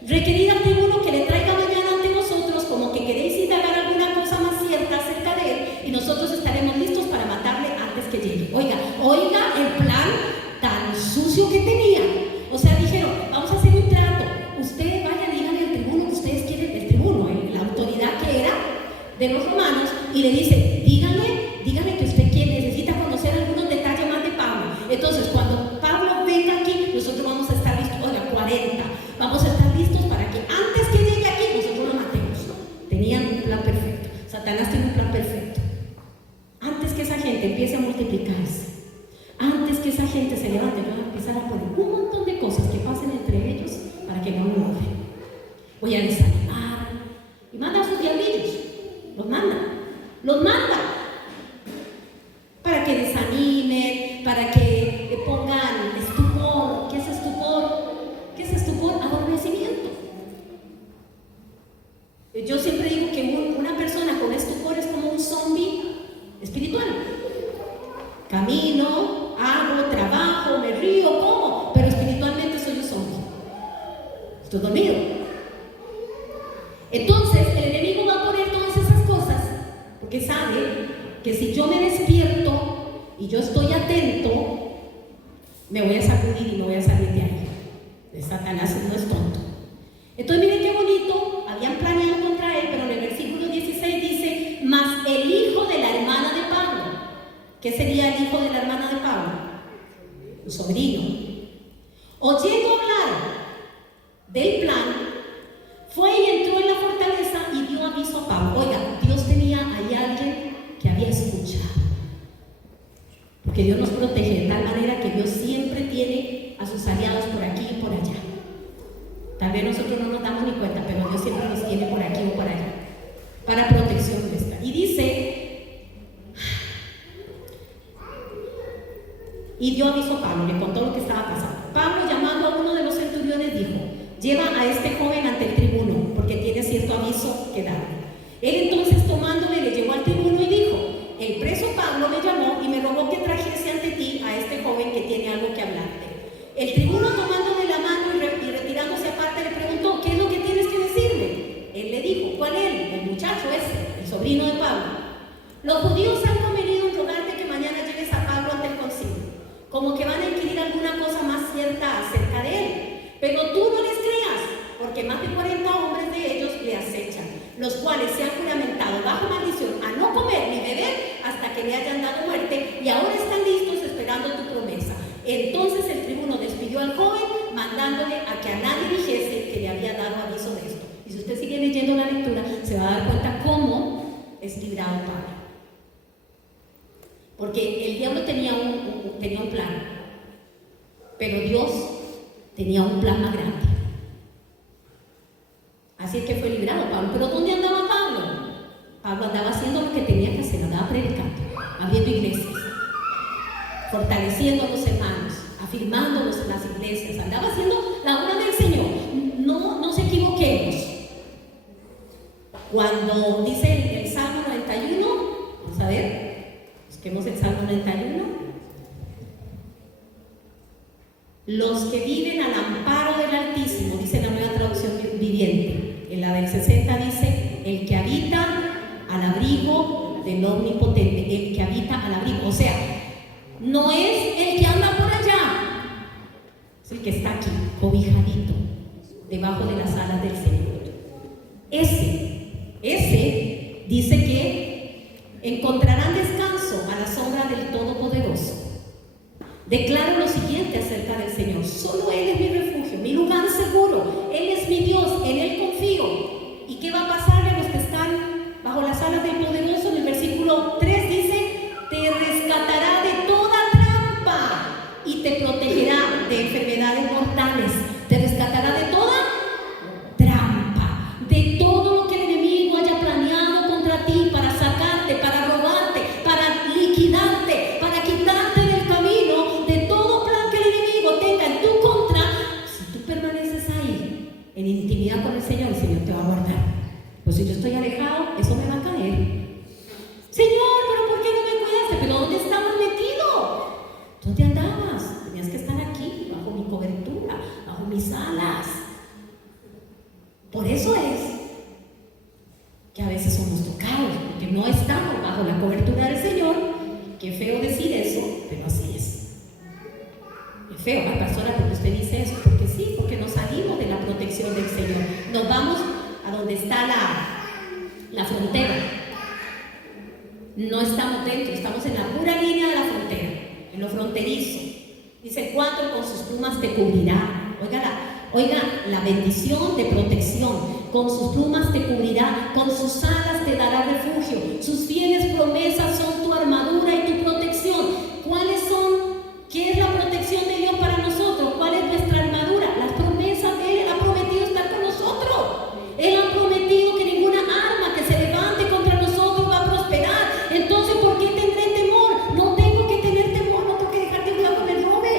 requerid al tribuno que le traiga mañana ante nosotros, como que queréis indagar alguna cosa más cierta acerca de él, y nosotros estaremos listos para matarle antes que llegue. Oiga el plan tan sucio que tenía. O sea, dijeron: vamos a hacer un trato, ustedes vayan y díganle al tribuno que ustedes quieren, el tribuno, la autoridad que era de los romanos, y le dice: díganle que usted necesita conocer algunos detalles más de Pablo. Entonces, cuando Pablo venga aquí, nosotros vamos a estar listos. Oiga, 40, vamos a estar listos para que antes que llegue aquí, nosotros lo matemos. Tenían un plan perfecto. Satanás tiene un plan perfecto. Antes que esa gente empiece a multiplicarse, antes que esa gente se levante, van a empezar a poner un montón de cosas que pasen entre ellos para que no lo logren. Voy a desanimar. Y manda a sus diablillos. Los manda para que desanimen, para que pongan estupor. ¿Qué es estupor? ¿Qué es estupor? Adormecimiento. Yo siempre digo que una persona con estupor es como un zombie espiritual. Camino, hago, trabajo, me río, como, pero espiritualmente soy un zombie. Estoy dormido. Entonces el enemigo va a poner todas esas cosas porque sabe que si yo me despierto y yo estoy atento, me voy a sacudir y me voy a salir de ahí. Satanás no es tonto. Entonces miren qué bonito, habían planeado contra él, pero en el versículo 16 dice: mas el hijo de la hermana de Pablo. ¿Qué sería el hijo de la hermana de Pablo? Un sobrino. Oyendo hablar del plan, fue y entró en la fortaleza y dio aviso a Pablo. Oiga, Dios tenía ahí a alguien que había escuchado. Porque Dios nos protege de tal manera que Dios siempre tiene a sus aliados por aquí y por allá. Tal vez nosotros no nos damos ni cuenta, pero Dios siempre nos tiene por aquí o por allá para protección nuestra. Y dice: y dio aviso a Pablo, le contó lo que estaba pasando. Pablo, llamando a uno de los centuriones, dijo: lleva a este joven ante el tribuno, porque tiene cierto aviso que darle. Él entonces, tomándole, le llevó al tribuno y dijo: el preso Pablo me llamó y me rogó que trajese ante ti a este joven que tiene algo que hablarte. El tribuno, tomándole la mano y retirándose aparte, le preguntó: ¿qué es lo que tienes que decirme? Él le dijo: ¿cuál él? El muchacho ese, el sobrino de Pablo. Los judíos han convenido en rogarte que mañana lleves a Pablo ante el concilio, como que van a inquirir alguna cosa más cierta acerca de él. Pero tú no les creas, porque más de 40 hombres de ellos le acechan, los cuales se han juramentado bajo maldición a no comer ni beber hasta que le hayan dado muerte, y ahora están listos esperando tu promesa. Entonces el tribuno despidió al joven, mandándole a que a nadie dijese que le había dado aviso de esto. Y si usted sigue leyendo la lectura, se va a dar cuenta cómo es librado Pablo. Porque el diablo tenía un plan, pero Dios tenía un plan más grande. Así es que fue librado Pablo. ¿Pero dónde andaba Pablo? Pablo andaba haciendo lo que tenía que hacer, andaba predicando, abriendo iglesias, fortaleciendo a los hermanos, afirmándolos en las iglesias, andaba haciendo la obra del Señor. No nos equivoquemos. Cuando dice el Salmo 91, 91. Los que viven al amparo del Altísimo, dice la Nueva Traducción Viviente. En la del 60 dice, el que habita al abrigo del Omnipotente, el que habita al abrigo. O sea, no es el que anda por allá, es el que está aquí, cobijadito, debajo de las alas del Señor. Ese dice que encontrarán descanso a la sombra del Todopoderoso. Declaro lo siguiente acerca del Señor: solo Él es mi refugio, mi lugar seguro. Él es mi Dios, en Él confío. ¿Y qué va a pasarle a los que están bajo las alas del Poderoso? En el versículo 3 dice: te rescatará de toda trampa y te protegerá de enfermedades mortales. Te rescatará de toda trampa, de todo lo que el enemigo haya planeado contra ti para sacarte, para robarte, para liquidarte, para quitarte del camino, de todo plan que el enemigo tenga en tu contra. Si tú permaneces ahí en intimidad con el Señor te va a guardar. Pues si yo estoy alejado, eso me va a caer. Señor, pero ¿por qué no me cuidaste? ¿Pero dónde estabas metido? ¿Dónde andabas? Tenías que estar aquí, bajo mi cobertura, bajo mis alas. Por eso es que a veces somos tocados, porque no estamos bajo la cobertura del Señor. Qué feo decir eso, pero así es. Qué feo, ay pastora, porque usted dice eso. Porque sí, porque nos salimos de la protección del Señor. Nos vamos a donde está la frontera. No estamos dentro, estamos en la pura línea de la frontera, en lo fronterizo. Dice: el 4, con sus plumas te cubrirá. Oiga la bendición de protección. Con sus plumas te cubrirá, con sus alas te dará refugio. Sus fieles promesas son tu armadura y tu protección. ¿Cuáles son? ¿Qué es la protección de Dios para nosotros? ¿Cuál es nuestra armadura? Las promesas de Él. Él ha prometido estar con nosotros. Él ha prometido que ninguna arma que se levante contra nosotros va a prosperar. Entonces, ¿por qué tendré temor? No tengo que tener temor, no tengo que dejar que el diablo me robe.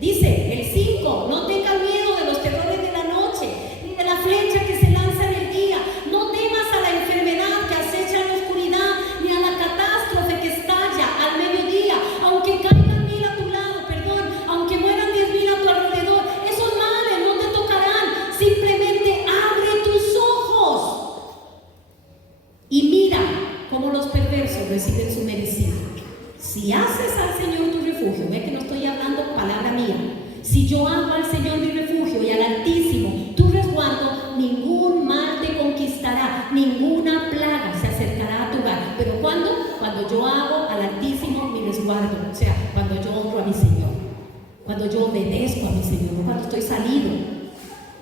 Dice el 5: no tengas miedo de los terrores de la noche, ni de la flecha que se lanza en el día. No temas a la enfermedad que acecha en la oscuridad, ni a la catástrofe que estalla al mediodía. Aunque caigan 1000 a tu lado, aunque mueran 10,000 a tu alrededor, esos males no te tocarán. Simplemente abre tus ojos y mira cómo los perversos reciben su merecido. Si haces al Señor tu refugio, ve que no estoy hablando palabra mía. Si yo hago al Señor mi refugio y al Altísimo tu resguardo, ningún mal te conquistará, ninguna plaga se acercará a tu hogar. Pero ¿cuándo? Cuando yo hago al Altísimo mi resguardo, o sea, cuando yo honro a mi Señor, cuando yo obedezco a mi Señor, no cuando estoy salido.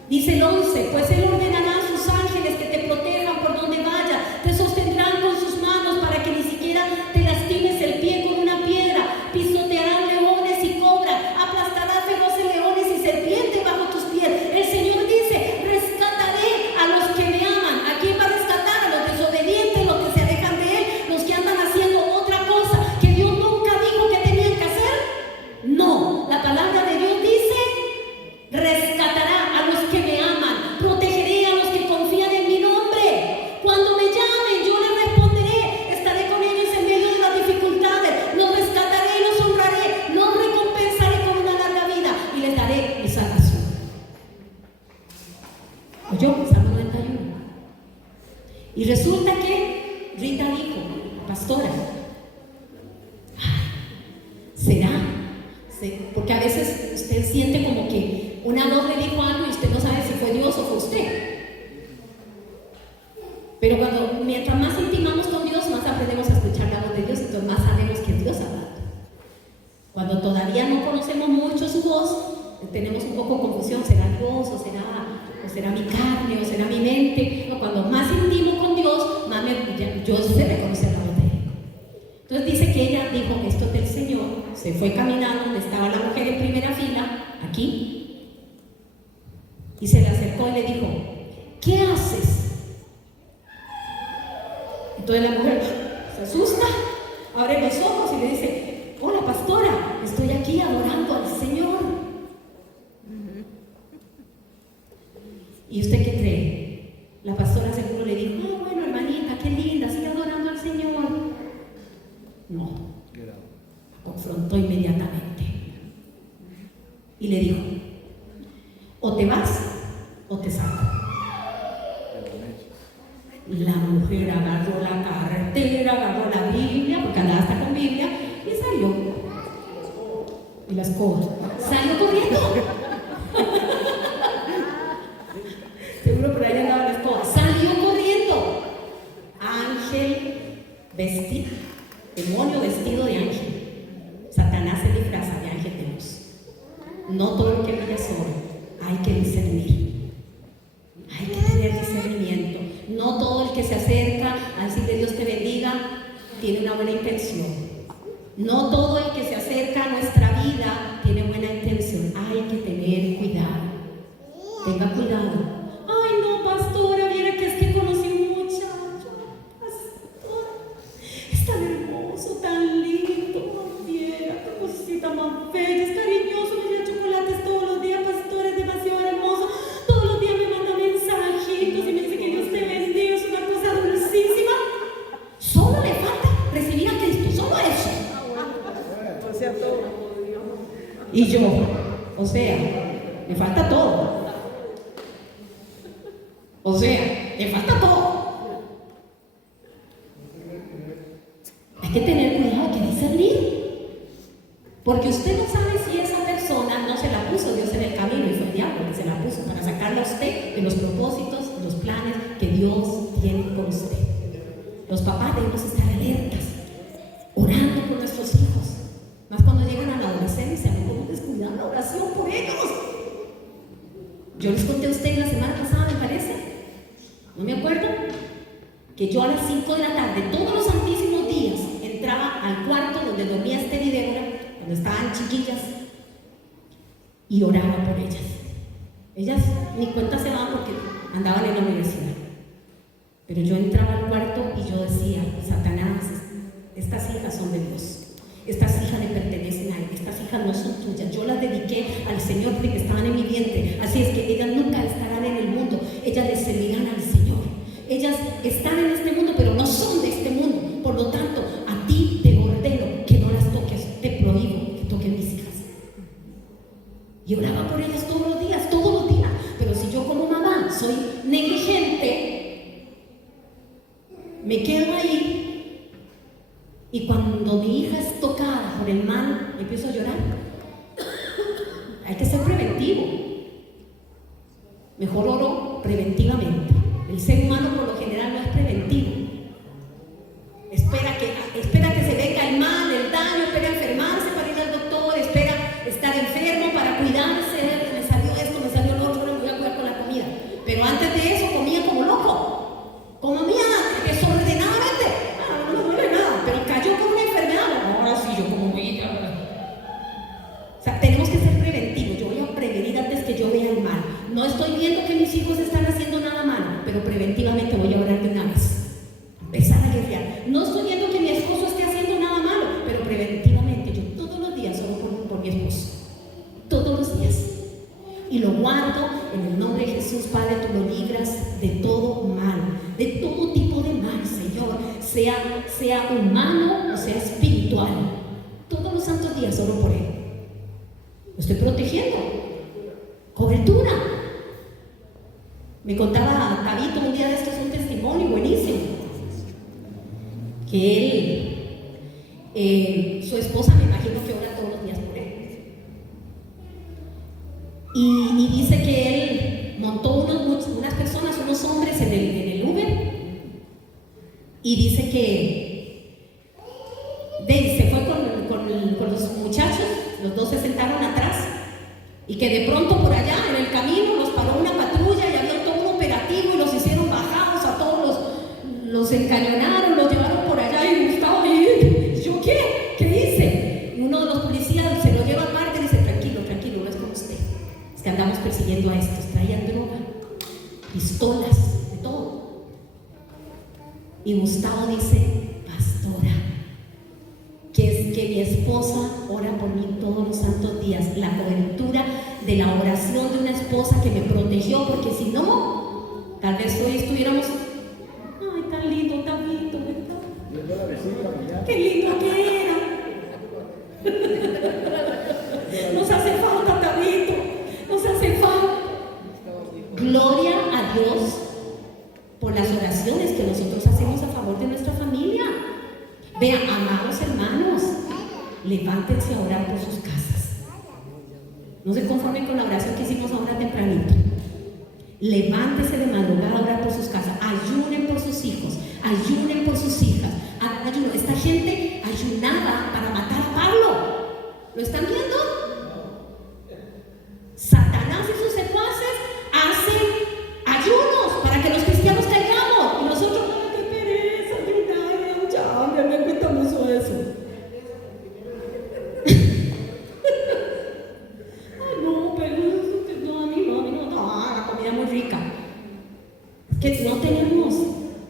Dice el 11: pues Él ordenará a sus ángeles que te protejan por donde vayas, te sostendrán con sus manos para que ni siquiera te lastimes el pie con una piedra. Pisotearán leones y cobras, aplastarás feroces leones y serpientes bajo tus pies. El Señor dice: rescataré a los que me aman. ¿A quién va a rescatar? A los desobedientes, los que se alejan de Él, los que andan haciendo otra cosa que Dios nunca dijo que tenían que hacer. No, la palabra de Dios dice: rescatará a los que me aman, protegeré a los que confían en mi nombre. Cuando me llamen, yo les responderé. Estaré con ellos en medio de las dificultades. Los rescataré y los honraré. Los recompensaré con una larga vida y les daré mi salvación. Oyó, Salmo 91. Y resulta que Rita dijo: pastora, ¿será? Porque a veces usted siente como que una voz le dijo algo y usted no sabe si fue Dios o fue usted. Pero mientras más intimamos con Dios, más aprendemos a escuchar la voz de Dios, entonces más sabemos que es Dios hablando. Cuando todavía no conocemos mucho su voz, tenemos un poco de confusión: ¿será Dios o será mi carne o será mi mente? No, cuando más intimo con Dios, más yo sé reconocer la voz de Él. Entonces dice que ella dijo: esto es del Señor. Se fue caminando donde estaba la mujer en primera fila, aquí, y se le acercó y le dijo: ¿qué haces? Entonces la mujer se asusta, abre los ojos y le dice: hola pastora, estoy aquí adorando al Señor. ¿Y usted qué cree? La pastora seguro le dijo: bueno hermanita, qué linda, sigue adorando al Señor. No. confrontó inmediatamente y le dijo: o te vas o te saco. La mujer agarró la cartera, agarró la Biblia, porque andaba hasta con Biblia, y salió. Y la escoba. Salió corriendo. Seguro por ahí andaba la escoba. Salió corriendo. Ángel vestido, demonio vestido de ángel. Satanás se disfraza de ángel de luz. No todo lo que brilla es oro. Hay que discernir. Hay que tener discernimiento. No todo el que se acerca a decirle Dios te bendiga tiene una buena intención. No todo el que se acerca a nuestra vida tiene buena intención. Hay que tener cuidado. Tenga cuidado. Ay, no, pastora, viera que es que conocí un muchacho. Pastor, es tan hermoso, tan lindo. Viera, qué cosita más bella, es cariñoso, me lleva chocolates todos los días, pastor, es demasiado hermoso. Todos los días me manda mensajitos y me dice que Dios te bendiga, es una cosa dulcísima. Solo le falta recibir a Cristo, solo eso. Y yo, o sea, me falta todo. O sea, le falta todo. Hay que tener cuidado, hay que discernir. Porque usted no sabe si esa persona no se la puso Dios en el camino y fue el diablo que se la puso para sacarla a usted de los propósitos, los planes que Dios tiene con usted. Los papás debemos estar alertas, orando por nuestros hijos. Más cuando llegan a la adolescencia, no podemos descuidar la oración por ellos. Yo les conté a ustedes la semana pasada, me parece, no me acuerdo, que yo a las 5 de la tarde, todos los santísimos días, entraba al cuarto donde dormía Esther y Débora, cuando estaban chiquillas, y oraba por ellas. Ellas ni cuenta se daban porque andaban en la universidad. Pero yo entraba al cuarto y yo decía: Satanás, estas hijas son de Dios. Estas hijas le pertenecen a Él, estas hijas no son tuyas. Yo las dediqué al Señor porque estaban en mi vientre. Así es que ellas nunca estarán en el mundo, ellas le servirán al Señor. Ellas están en este mundo, pero no son de este mundo. Por lo tanto, a ti te ordeno que no las toques, te prohíbo que toques mis hijas. Y oraba por ellas todos los días. Pero si yo como mamá soy negligente, me quedo ahí. Y cuando mi hija es tocada por el mal, empiezo a llorar. Hay que ser preventivo. Mejor oro preventivamente. El ser humano por lo general no es preventivo. Espera que se venga el mal, el daño, espera enfermarse para ir al doctor, espera estar enfermo para cuidarse. Me salió esto, me salió lo otro, me voy a cuidar con la comida. Pero antes de eso comía como loco. Comía desordenadamente. No me duele nada, pero cayó con una enfermedad. Ahora sí, yo como muy... O sea, tenemos que ser preventivos. Yo voy a prevenir antes que yo vea el mal. No estoy viendo que mis hijos están haciendo nada malo, pero preventivamente voy a orar de una vez. Empezar a guerrear. No estoy viendo que mi esposo esté haciendo nada malo, pero preventivamente yo todos los días oro por mi esposo. Todos los días. Y lo guardo en el nombre de Jesús. Padre, tú lo libras de todo mal, de todo tipo de mal, Señor, sea humano o sea espiritual. Todos los santos días oro por él. Lo estoy protegiendo. Cobertura. Me contaba Tabito un día de estos un testimonio buenísimo, que él, su esposa me imagino que ora todos los días por él. Y dice que él montó unas personas, unos hombres en el Uber, y dice que se fue con los muchachos, los dos se sentaron atrás, y que de pronto por allá en el camino los paró una patrulla y había todo un operativo y los hicieron bajados, a todos los encañonaron, los llevaron por allá y Gustavo me dice: ¿yo qué? ¿Qué hice? Y uno de los policías se lo lleva aparte y dice: tranquilo, no es con usted. Es que andamos persiguiendo a estos, traían droga, pistolas, de todo. Y Gustavo dice: pastora, que es que mi esposa ora por mí todos los santos días. La cobertura de la oración de una esposa que me protegió, porque si no, tal vez hoy estuviéramos... Ay, tan lindo, ¿verdad? Qué lindo que era. Nos hace falta, Tabito. Nos hace falta. Gloria a Dios por las oraciones que nosotros hacemos a favor de nuestra familia. Vean, amados hermanos, levántense a orar por sus casas. No se conformen con la oración que hicimos ahora tempranito. Levántese de madrugada a orar por sus casas. Ayunen por sus hijos, ayunen por sus hijas. Ayunen. Esta gente ayunaba para matar a Pablo. ¿Lo están viendo? Satanás y sus secuaces hacen ayunos para que los cristianos caigamos. Y nosotros, ¡ay, qué pereza! ¡Ayunar! ¡Ya! Me cuesta mucho eso. Ay, no, pero no, a mí no, la comida es muy rica. Que no tenemos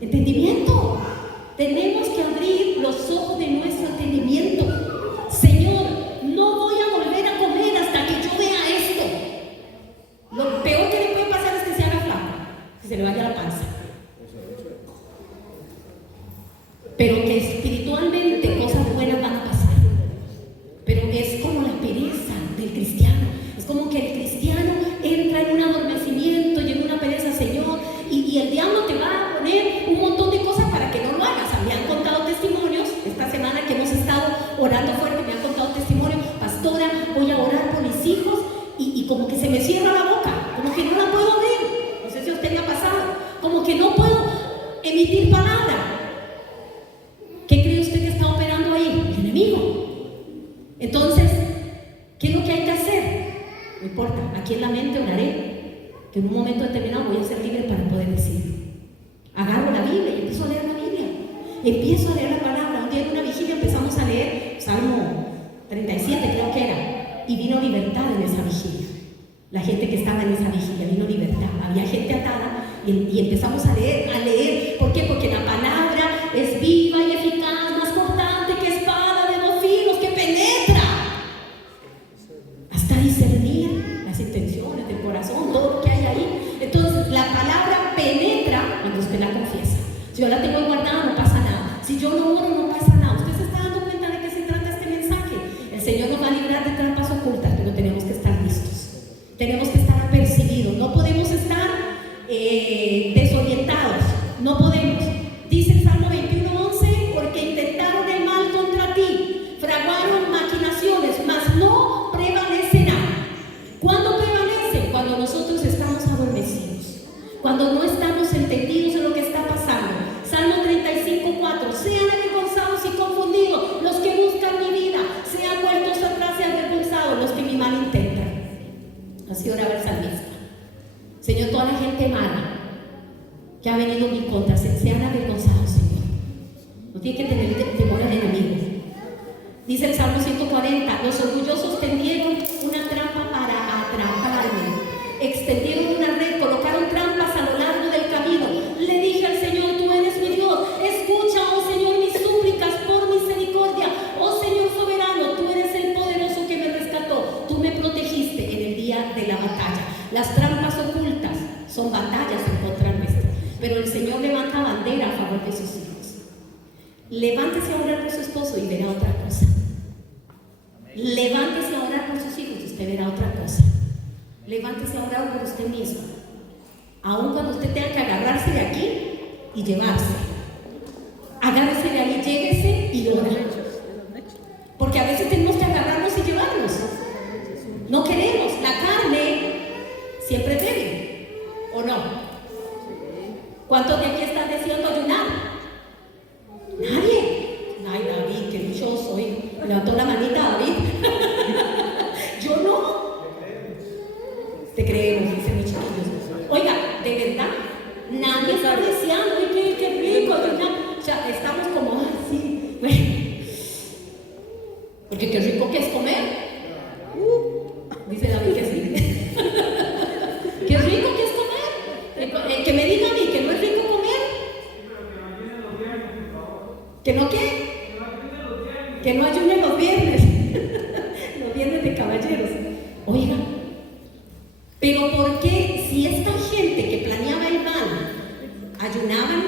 entendimiento. Tenemos que abrir los ojos de nuestro entendimiento. Señor, no voy a volver a comer hasta que yo vea esto. Lo peor que le puede pasar es que se haga flaco, que se le vaya la panza. Pero que espiritualmente cosas buenas van a pasar. Pero es como la pereza del cristiano. Es como que el cristiano entra en un adormecimiento y en una pereza, Señor, y el diablo te va a poner un montón de cosas para que no lo hagas. Me han contado testimonios esta semana que hemos estado orando fuerte. Me han contado testimonios: pastora, voy a orar por mis hijos y como que se me cierra la boca, como que no la puedo abrir. No sé si a usted le ha pasado, como que no puedo emitir palabra. ¿Qué cree usted que está operando ahí? El enemigo. Entonces, ¿qué es lo que hay que hacer? No importa, aquí en la mente oraré, que en un momento determinado voy a ser libre para poder decirlo. Agarro la Biblia y empiezo a leer la Biblia. Empiezo a leer la palabra. Un día en una vigilia empezamos a leer Salmo 37, creo que era, y vino libertad en esa vigilia. La gente que estaba en esa vigilia, vino libertad. Había gente atada y empezamos a leer. ¿Por qué? Porque la palabra es viva y eficaz, más cortante que espada de dos filos, que penetra hasta discernir las intenciones del corazón, todo lo que hay ahí. Entonces la palabra penetra cuando usted la confiesa. Si yo la tengo guardada, no pasa nada. Si yo no oro, no pasa nada. ¿Usted se está dando cuenta de qué se trata este mensaje? El Señor nos va a librar de trampas ocultas, pero tenemos que estar listos. Tenemos que estar apercibidos. No podemos estar desorientados. No podemos. Dice el Salmo 21:11: porque intentaron el mal contra ti, fraguaron maquinaciones, mas no prevalecerán. ¿Cuándo prevalecen? Cuando nosotros estamos adormecidos, cuando no estamos entendidos en lo que está pasando. Salmo 35:4: sean avergonzados y confundidos los que buscan mi vida, sean vueltos atrás y avergonzados los que mi mal intentan. Así oraba el salmista. Señor, toda la gente mala que ha venido en mi contra, sean avergonzados, Señor. No tiene que tener temor al enemigo. Dice el Salmo 140: los orgullosos tendieron una trampa para atraparme, extendieron una red, colocaron trampas a lo largo del camino. Le dije al Señor: tú eres mi Dios, escucha, oh Señor, mis súplicas por misericordia. Oh Señor soberano, tú eres el poderoso que me rescató. Tú me protegiste en el día de la batalla. Las trampas ocultas son batallas en contra nuestra, pero el Señor levanta bandera a favor de sus hijos. Levántese a orar por su esposo y verá otra cosa. Levántese a orar por sus hijos y usted verá otra cosa. Levántese a orar por usted mismo, aun cuando usted tenga que agarrarse de aquí y llevarse. Agárrese de ahí, lléguese y ora. Porque a veces tenemos que agarrarnos y llevarnos. No queremos. La carne siempre es débil, ¿o no? ¿Cuántos de aquí están deseando ayunar? Nadie. Ay, David, qué dichoso soy. Levantó la manita, David. Yo no. Te creemos, dicen los chiquillos. Oiga, de verdad, nadie está deseando. Y qué rico ayunar. O sea, estamos como así. Porque qué rico que es comer. Dice David que sí. Qué rico que es comer. Que me diga a mí que no es rico comer. ¿Que no qué? Que no ayunen los viernes. Los viernes de caballeros. Oiga, pero ¿por qué si esta gente que planeaba el mal ayunaban?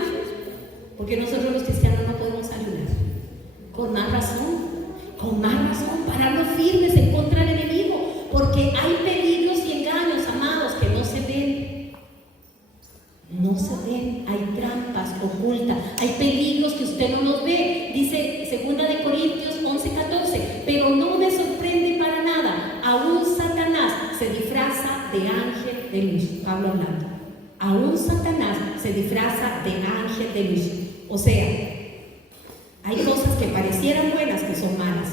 Porque nosotros los cristianos no podemos ayunar. Con más razón corazón, pararnos firmes en contra del enemigo, porque hay peligros y engaños, amados, que no se ven. No se ven, hay trampas ocultas, hay peligros que usted no los ve. Dice 2 Corintios 11:14, pero no me sorprende para nada, aún Satanás se disfraza de ángel de luz. Pablo hablando, aún Satanás se disfraza de ángel de luz. O sea, hay cosas que parecieran buenas que son malas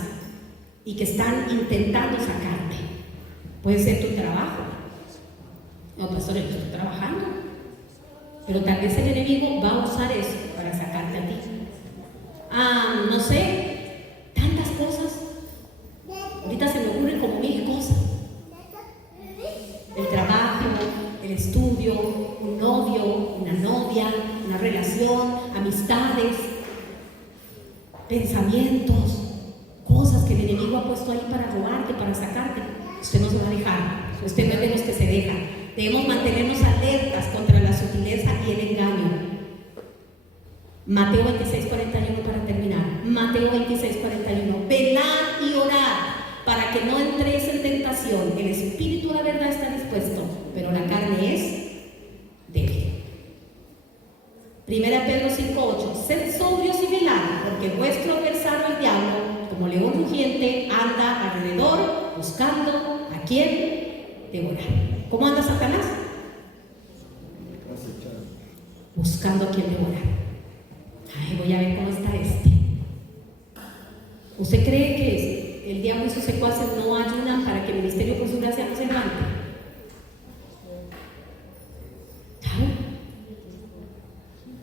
y que están intentando sacarte. Puede ser tu trabajo. No, pastor, yo estoy trabajando, pero tal vez el enemigo va a usar eso para sacarte a ti. No sé, tantas cosas. Ahorita se me ocurren como 1000 cosas. El trabajo, el estudio, un novio, una novia, una relación, amistades, pensamientos, cosas que el enemigo ha puesto ahí para robarte, para sacarte. Usted no se va a dejar. Usted no es de los que se deja. Debemos mantenernos alertas contra la sutileza y el engaño. Mateo 26:41 para terminar. Mateo 26:41. Velad y orad para que no entréis en tentación. El espíritu, la verdad, está dispuesto, pero la carne es débil. 1 Pedro 5:8. Sed sobrios y velad, porque vuestro adversario el diablo, como león rugiente, anda alrededor buscando a quien devorar. ¿Cómo anda Satanás? Buscando a quien devorar. Ay, voy a ver cómo está este. ¿Usted cree que el diablo y sus secuaces no ayudan para que el ministerio por su gracia no se levante? Claro.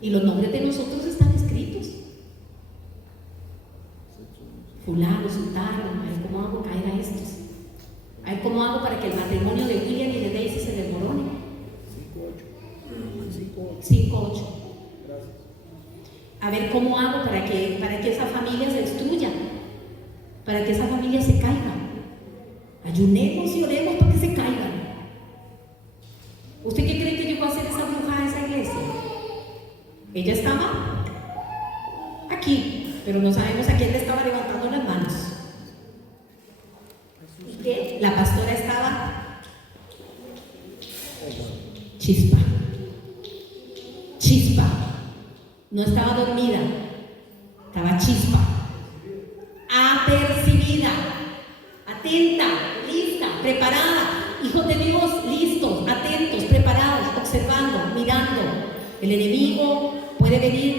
Y los nombres de nosotros están escritos. Fulano, sultano, a ver cómo hago caer a estos. A ver cómo hago para que el matrimonio de William y de Daisy se desmorone. 5:8. A ver cómo hago para que esa familia se destruya, para que esa familia se caiga. Ayunemos y oremos para que se caigan. ¿Usted qué cree que llegó a hacer esa bruja a esa iglesia? Ella estaba aquí, pero no sabemos a quién le estaba levantando las manos. ¿Y qué? La pastora estaba chispa. No estaba dormida, estaba chispa, apercibida, atenta, lista, preparada. Hijos de Dios, listos, atentos, preparados, observando, mirando. El enemigo puede venir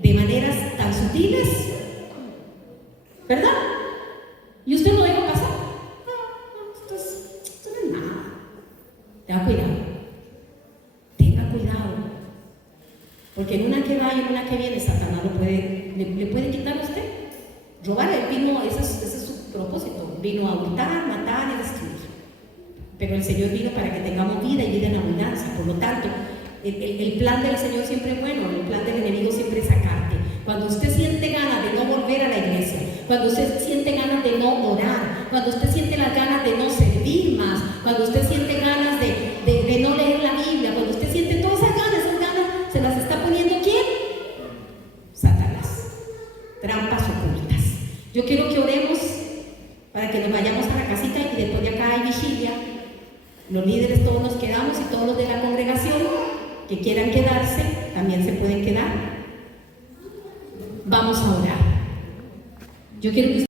de maneras tan sutiles, ¿verdad? Y usted lo deja pasar. Esto no es nada. Tenga cuidado. Porque en una que va y en una que viene, Satanás le puede quitar a usted. Robar, ese es su propósito. Vino a hurtar, matar y destruir. Pero el Señor vino para que tengamos vida y vida en abundancia. Por lo tanto, el plan del Señor siempre es bueno, el plan del enemigo siempre es sacarte. Cuando usted siente ganas de no volver a la iglesia, cuando usted siente ganas de no orar, cuando usted siente las ganas de no servir más, cuando usted siente ganas de no leer la Biblia, cuando usted siente todas esas ganas, ¿se las está poniendo quién? Satanás. Trampas ocultas. Yo quiero que oremos para que nos vayamos a la casita y después de acá hay vigilia. Los líderes todos nos quedamos y todos los de la congregación que quieran quedarse también se pueden quedar. Vamos a orar. Yo quiero que